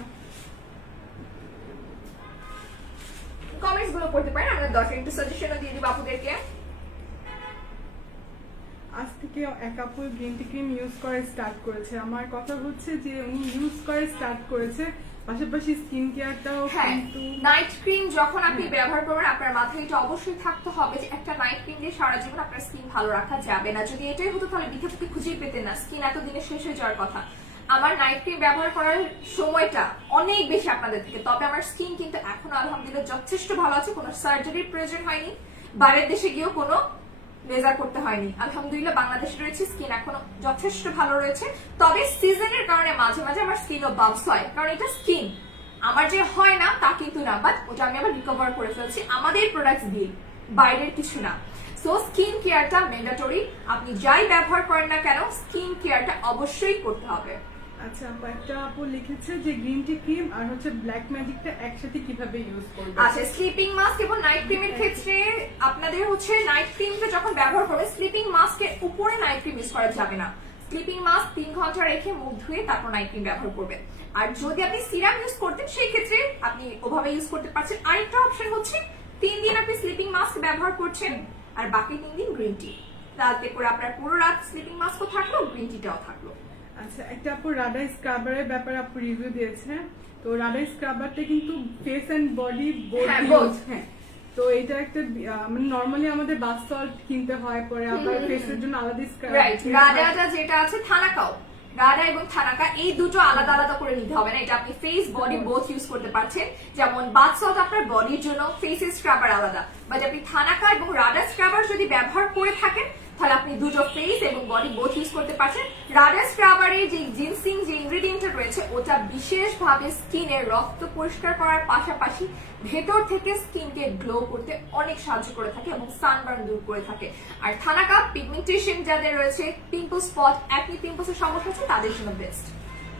কমেন্টস গুলো পড়তে পারেন, আমরা দরকার একটু সাজেশনও দিয়ে দিব আপুদেরকে। আজ থেকে এক আপু গ্রিন টি ক্রিম ইউজ করে স্টার্ট করেছে। আমার কথা হচ্ছে যে উনি ইউজ করে স্টার্ট করেছে, পাশাপাশি স্কিন কেয়ারটাও কিন্তু নাইট ক্রিম যখন আপনি ব্যবহার করবেন, আপনার মাথায় এটা অবশ্যই থাকতে হবে যে একটা নাইট ক্রিম দিয়ে সারা জীবন আপনার স্কিন ভালো রাখা যাবে না। যদি এটাই হতো তাহলে বিথে থেকে খুঁজেই পেতেন না, স্কিন এতদিনে শেষ হয়ে যাওয়ার কথা। আমার নাইট ক্রিম ব্যবহার করার সময়টা অনেক বেশি আপনাদের থেকে, তবে আমার স্কিন কিন্তু এখন আলহামদুলিল্লাহ যথেষ্ট ভালো আছে, কোনো সার্জারির প্রয়োজন হয়নি, বাইরের দেশে গিয়েও কোনো লেজার করতে হয়নি, আলহামদুলিল্লাহ বাংলাদেশে রয়েছে, স্কিন এখনো যথেষ্ট ভালো রয়েছে। তবে সিজনের কারণে মাঝে মাঝে আমার স্কিনও বাম্পস হয়, কারণ এটা স্কিন, আমার যে হয় না তা কিন্তু না, বাট ওটা আমি আবার রিকভার করে ফেলছি আমাদের প্রোডাক্টস দিয়ে, বাইরের কিছু না। সো স্কিন কেয়ারটা ম্যান্ডেটরি, আপনি যাই ব্যবহার করেন না কেন স্কিন কেয়ারটা অবশ্যই করতে হবে। আচ্ছা, একটা আপু লিখেছে যে গ্রিন টি ক্রিম আর হচ্ছে ব্ল্যাক ম্যাজিকটা একসাথে কিভাবে ইউজ করবে। আচ্ছা, স্লিপিং মাস্ক এবং নাইট ক্রিমের ক্ষেত্রে আপনাদের হচ্ছে নাইট ক্রিমটা যখন ব্যবহার করবে, স্লিপিং মাস্কের উপরে নাইট ক্রিম ইউজ করা যাবে না। স্লিপিং মাস্ক 3 ঘন্টা রেখে মুখ ধুয়ে তারপর নাইট ক্রিম ব্যবহার করবেন। আর যদি আপনি সিরাম ইউজ করতেন সেই ক্ষেত্রে আপনি ওভাবে ইউজ করতে পারছেন। আরেকটা অপশন হচ্ছে 3 দিন আপনি স্লিপিং মাস্ক ব্যবহার করছেন আর বাকি 3 দিন গ্রিন টি, তাতে করে আপনার পুরো রাত স্লিপিং মাস্কও থাকলো, গ্রিন টিটাও থাকলো। আচ্ছা, একটা আপু রাডা স্ক্রাবারের ব্যাপারে আপু রিভিউ দিয়েছে। তো রাডা স্ক্রাবারটা কিন্তু ফেস এন্ড বডি বোথ, হ্যাঁ, তো এটা একটা মানে নরমালি আমাদের বাথ সল্ট কিনতে হয়, পরে আবার ফেসের জন্য আলাদা রাইট। রাডাটা যেটা আছে, থানাকাও, রাডা এবং থানাকা এই দুটো আলাদা আলাদা করে নিতে হবে না, এটা আপনি ফেস বডি বোথ ইউজ করতে পারছেন। যেমন বাথ সল্ট আপনার বডির জন্য, ফেসের স্ক্রাবার আলাদা, বাট আপনি থানাকা এবং রাডা স্ক্রাবার যদি ব্যবহার করে থাকেন তাহলে আপনি দুটো ফেস এবং বডি বোথ ইউজ করতে পারছেন। রাডা স্ক্রাবারের যে জিনসিং যে ইনগ্রেডিয়েন্টটা রয়েছে ওটা বিশেষভাবে স্কিনের রক্ত পরিষ্কার করার পাশাপাশি ভেতর থেকে স্কিনকে গ্লো করতে অনেক সাহায্য করে থাকে এবং সানবার্ন দূর করে থাকে। আর থানাকা পিগমেন্টেশন যাদের রয়েছে, পিম্পল স্পট, অ্যাকনি পিম্পলসের সমস্যা আছে তাদের জন্য বেস্ট।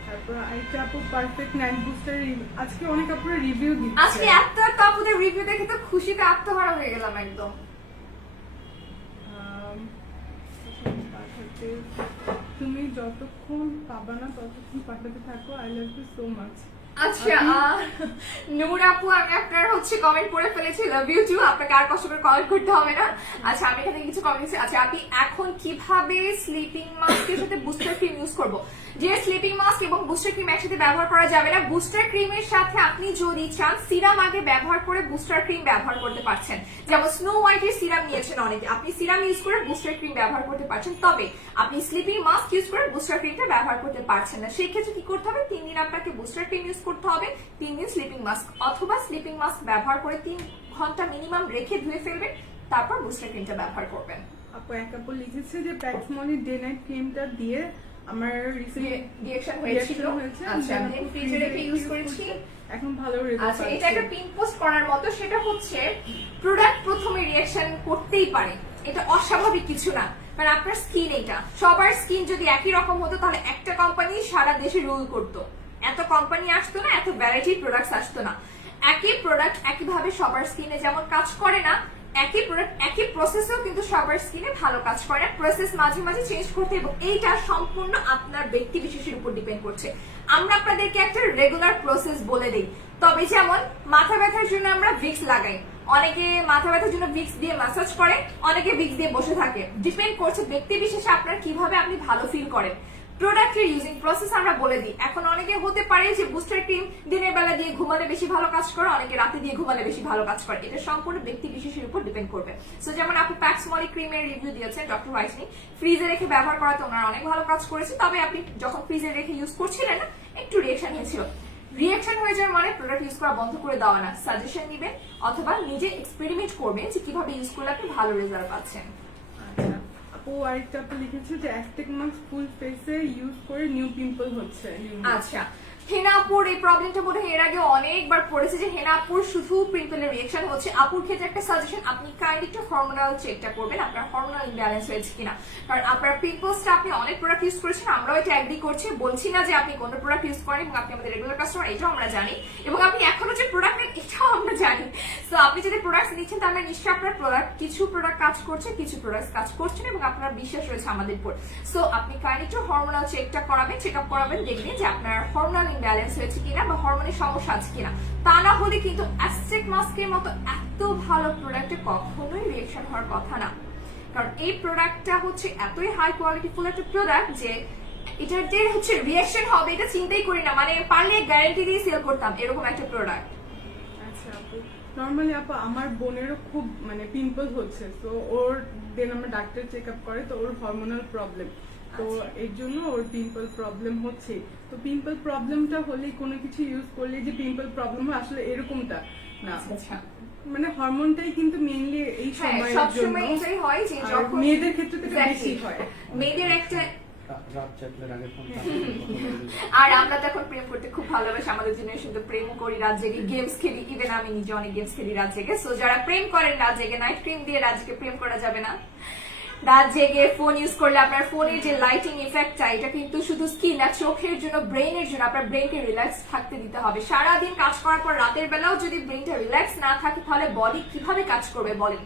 তারপর আরেকটা আপু পারফেক্ট নাইট বুস্টার, আজকে অনেক আপুরা রিভিউ দিচ্ছে। আজকে এত আপুদের রিভিউ দেখে তো খুশিতে আত্মহারা হয়ে গেলাম একদম। তুমি যতক্ষণ পাবা না ততক্ষণ পাঠাতে থাকো, I love you so much. আচ্ছা, নূর আপু আমি আপনার হচ্ছে কমেন্ট পড়ে ফেলেছি, লাভ ইউ টু, আপনাকে আর কষ্ট করে কমেন্ট করতে হবে না। আচ্ছা, আমি এখানে কিছু কমেন্ট, আচ্ছা আপনি এখন কিভাবে স্লিপিং মাস্কের সাথে বুস্টার ক্রিম ইউজ করব। যে স্লিপিং মাস্ক এবং বুস্টার ক্রিম একসাথে ব্যবহার করা যাবে না। বুস্টার ক্রিমের সাথে আপনি যদি চান সিরাম আগে ব্যবহার করে বুস্টার ক্রিম ব্যবহার করতে পারছেন। যেমন স্নো হোয়াইটের সিরাম নিয়েছেন অনেকে, আপনি সিরাম ইউজ করে বুস্টার ক্রিম ব্যবহার করতে পারছেন, তবে আপনি স্লিপিং মাস্ক ইউজ করে বুস্টার ক্রিমটা ব্যবহার করতে পারছেন না। সেই ক্ষেত্রে কি করতে হবে, 3 দিন আপনাকে বুস্টার ক্রিম ইউজ করতে হবে, 3 দিন স্লিপিং মাস্ক, অথবা স্লিপিং মাস্ক ব্যবহার করে 3 ঘন্টা মিনিমাম রেখে ধুয়ে ফেলবেন, তারপর বুস্টার ক্রিমটা ব্যবহার করবেন। আপু এক আপু লিখেছে যে প্যাক্সমলি ডে নাইট ক্রিমটা দিয়ে আমার রিঅ্যাকশন হয়েছিল। আচ্ছা, আমি ফ্রিজে রেখে ইউজ করেছি, এখন ভালো রেজাল্ট। আচ্ছা, এটা একটা পিন পোস্ট করার মতো। সেটা হচ্ছে প্রোডাক্ট প্রথমে রিঅ্যাকশন করতেই পারে, এটা অস্বাভাবিক কিছু না, মানে আপনার স্কিন, এটা সবার স্কিন যদি একই রকম হতো তাহলে একটা কোম্পানি সারা দেশে রুল করতো, এত কোম্পানি আসতো না, এত ভ্যারাইটির প্রোডাক্টস আসতো না। একই প্রোডাক্ট একইভাবে সবার স্কিনে যেমন কাজ করে না, একই প্রোডাক্ট একই প্রসেসেও কিন্তু সবার স্কিনে ভালো কাজ করে না, প্রসেস মাঝে মাঝে চেঞ্জ করতে, এবং এইটা সম্পূর্ণ আপনার ব্যক্তি বিশেষের উপর ডিপেন্ড করছে। আমরা আপনাদেরকে একটা রেগুলার প্রসেস বলে দিই, তবে যেমন মাথা ব্যথার জন্য আমরা ভিক্স লাগাই, অনেকে মাথা ব্যথার জন্য ভিক্স দিয়ে ম্যাসাজ করে, অনেকে ভিক্স দিয়ে বসে থাকে, ডিপেন্ড করছে ব্যক্তি বিশেষে আপনার কিভাবে আপনি ভালো ফিল করেন। প্রোডাক্টের ইউজিং প্রসেস আমরা বলে দিই। এখন অনেকে হতে পারে যে বুস্টার ক্রিম দিনের বেলা দিয়ে ঘুমালে বেশি ভালো কাজ করে, অনেকে রাতে দিয়ে ঘুমালে বেশি ভালো কাজ করে, এটা সম্পূর্ণ ব্যক্তি বিশেষের উপর ডিপেন্ড করবে। সো যেমন আপনি প্যাক্সমলি ক্রিমের রিভিউ দিয়েছেন ডক্টর হোয়াইটনি, ফ্রিজে রেখে ব্যবহার করাতে ওনার অনেক ভালো কাজ করেছে, তবে আপনি যখন ফ্রিজে রেখে ইউজ করছিলেন না, একটু রিঅ্যাকশন হয়েছিল। রিঅ্যাকশন হয়ে যাওয়ার মানে প্রোডাক্ট ইউজ করা বন্ধ করে দেওয়া না, সাজেশন নিবেন অথবা নিজে এক্সপেরিমেন্ট করবেন যে কিভাবে ইউজ করলে আপনি ভালো রেজাল্ট পাচ্ছেন। আচ্ছা আপু আরেকটা আপু লিখেছে যে অ্যাস্টেক মাস্ক ফুল ফেসে ইউজ করে নিউ পিম্পল হচ্ছে। আচ্ছা, হেনাপুর এই প্রবলেমটা বোধ হয় এর আগে অনেকবার পড়েছে যে হেনাপুর শুধু পিম্পলের রিঅ্যাকশন হচ্ছে। আপুর ক্ষেত্রে একটা সাজেশন, আপনি কাইন্ডলি একটু হরমোনাল চেকটা করবেন, আপনার হরমোনাল ইমব্যালেন্স হয়েছে কিনা। কারণ আপনার পিম্পলসটা, আপনি অনেক প্রোডাক্ট ইউজ করেছেন, আমরাও এটা এগ্রি করছি, বলছি না যে আপনি কোন প্রোডাক্ট ইউজ করেন, এবং আপনি আমাদের রেগুলার কাস্টমার, এটাও আমরা জানি, এবং আপনি এখনো যে প্রোডাক্ট নেন এটাও আমরা জানি। তো আপনি যদি প্রোডাক্ট নিচ্ছেন তার মানে নিশ্চয়ই আপনার প্রোডাক্ট, কিছু প্রোডাক্ট কাজ করছে, কিছু প্রোডাক্ট কাজ করছে না, এবং আপনার বিশ্বাস রয়েছে আমাদের উপর। সো আপনি কাইন্ডলি একটু হরমোনাল চেকটা করাবেন, চেক আপ করাবেন, দেখবেন যে আপনার হরমোনাল ইমব্যালেন্স হয়েছে কিনা বা হরমোনের সমস্যা আছে কিনা। তা না হলে কিন্তু অ্যাস্টেক মাস্কের মতো এত ভালো প্রোডাক্টে কখনোই রিঅ্যাকশন হওয়ার কথা না, কারণ এই প্রোডাক্টটা হচ্ছে এতই হাই কোয়ালিটি ফুল একটা প্রোডাক্ট যে এটার যে হচ্ছে রিঅ্যাকশন হবে এটা চিন্তাই করি না, মানে পারলে গ্যারান্টি দিয়ে সেল করতাম এরকম একটা প্রোডাক্ট। আচ্ছা আপু, নর্মালি আপু আমার বোনেরও খুব মানে পিম্পল হচ্ছে, তো ওর দেন আমরা ডাক্তার চেক আপ করে, তো ওর হরমোনাল প্রবলেম, তো এর জন্য ওর পিম্পল প্রবলেম হচ্ছে। তো পিম্পল প্রবলেমটা হলে কোনো কিছু ইউজ করলে যে পিম্পল প্রবলেম হয় আসলে এরকমটা না, মানে হরমোনটাই কিন্তু মেইনলি এই সময়ের জন্য, সবসময় এটাই হয় যে যখন মেয়েদের ক্ষেত্রে তো বেশি হয়, মেয়েদের একটা রাত চাপলের আগে ফোন আর আমরা তো এখন প্রেম করতে খুব ভালোবাসি, আমাদের জেনারেশন তো প্রেম করি, রাত জেগে গেমস খেলি, ইভেন আমি নিজে অনেক গেমস খেলি রাত জেগে। সো যারা প্রেম করেন রাত জেগে, নাইট ক্রিম দিয়ে রাত জেগে প্রেম করা যাবে না। রাত জেগে ফোন ইউজ করলে আপনার ফোনের যে লাইটিং ইফেক্টটা, এটা কিন্তু শুধু স্কিন না, চোখের জন্য, ব্রেনের জন্য, আপনার ব্রেনকে রিল্যাক্স থাকতে দিতে হবে। সারাদিন কাজ করার পর রাতের বেলাও যদি ব্রেনটা রিল্যাক্স না থাকে তাহলে বডি কিভাবে কাজ করবে বলেন।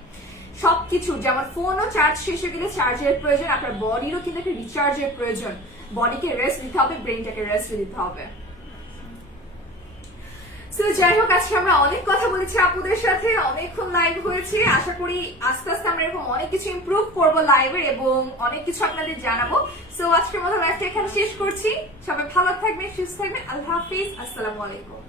সবকিছু যেমন ফোনও চার্জ শেষ হয়ে গেলে চার্জের প্রয়োজন, আপনার বডিরও কিন্তু একটা রিচার্জের প্রয়োজন, বডিকে রেস্ট দিতে হবে, ব্রেনটাকে রেস্ট দিতে হবে। সো যাই হোক, আজকে আমরা অনেক কথা বলেছি আপুদের সাথে, অনেকক্ষণ লাইভ হয়েছে, আশা করি আস্তে আস্তে আমরা এরকম অনেক কিছু ইমপ্রুভ করবো লাইভের এবং অনেক কিছু আপনাদের জানাবো। সো আজকের মতো লাইভটা এখানে শেষ করছি, সবাই ভালো থাকবেন, সুস্থ থাকবেন, আল্লাহ হাফিজ, আসসালামু আলাইকুম।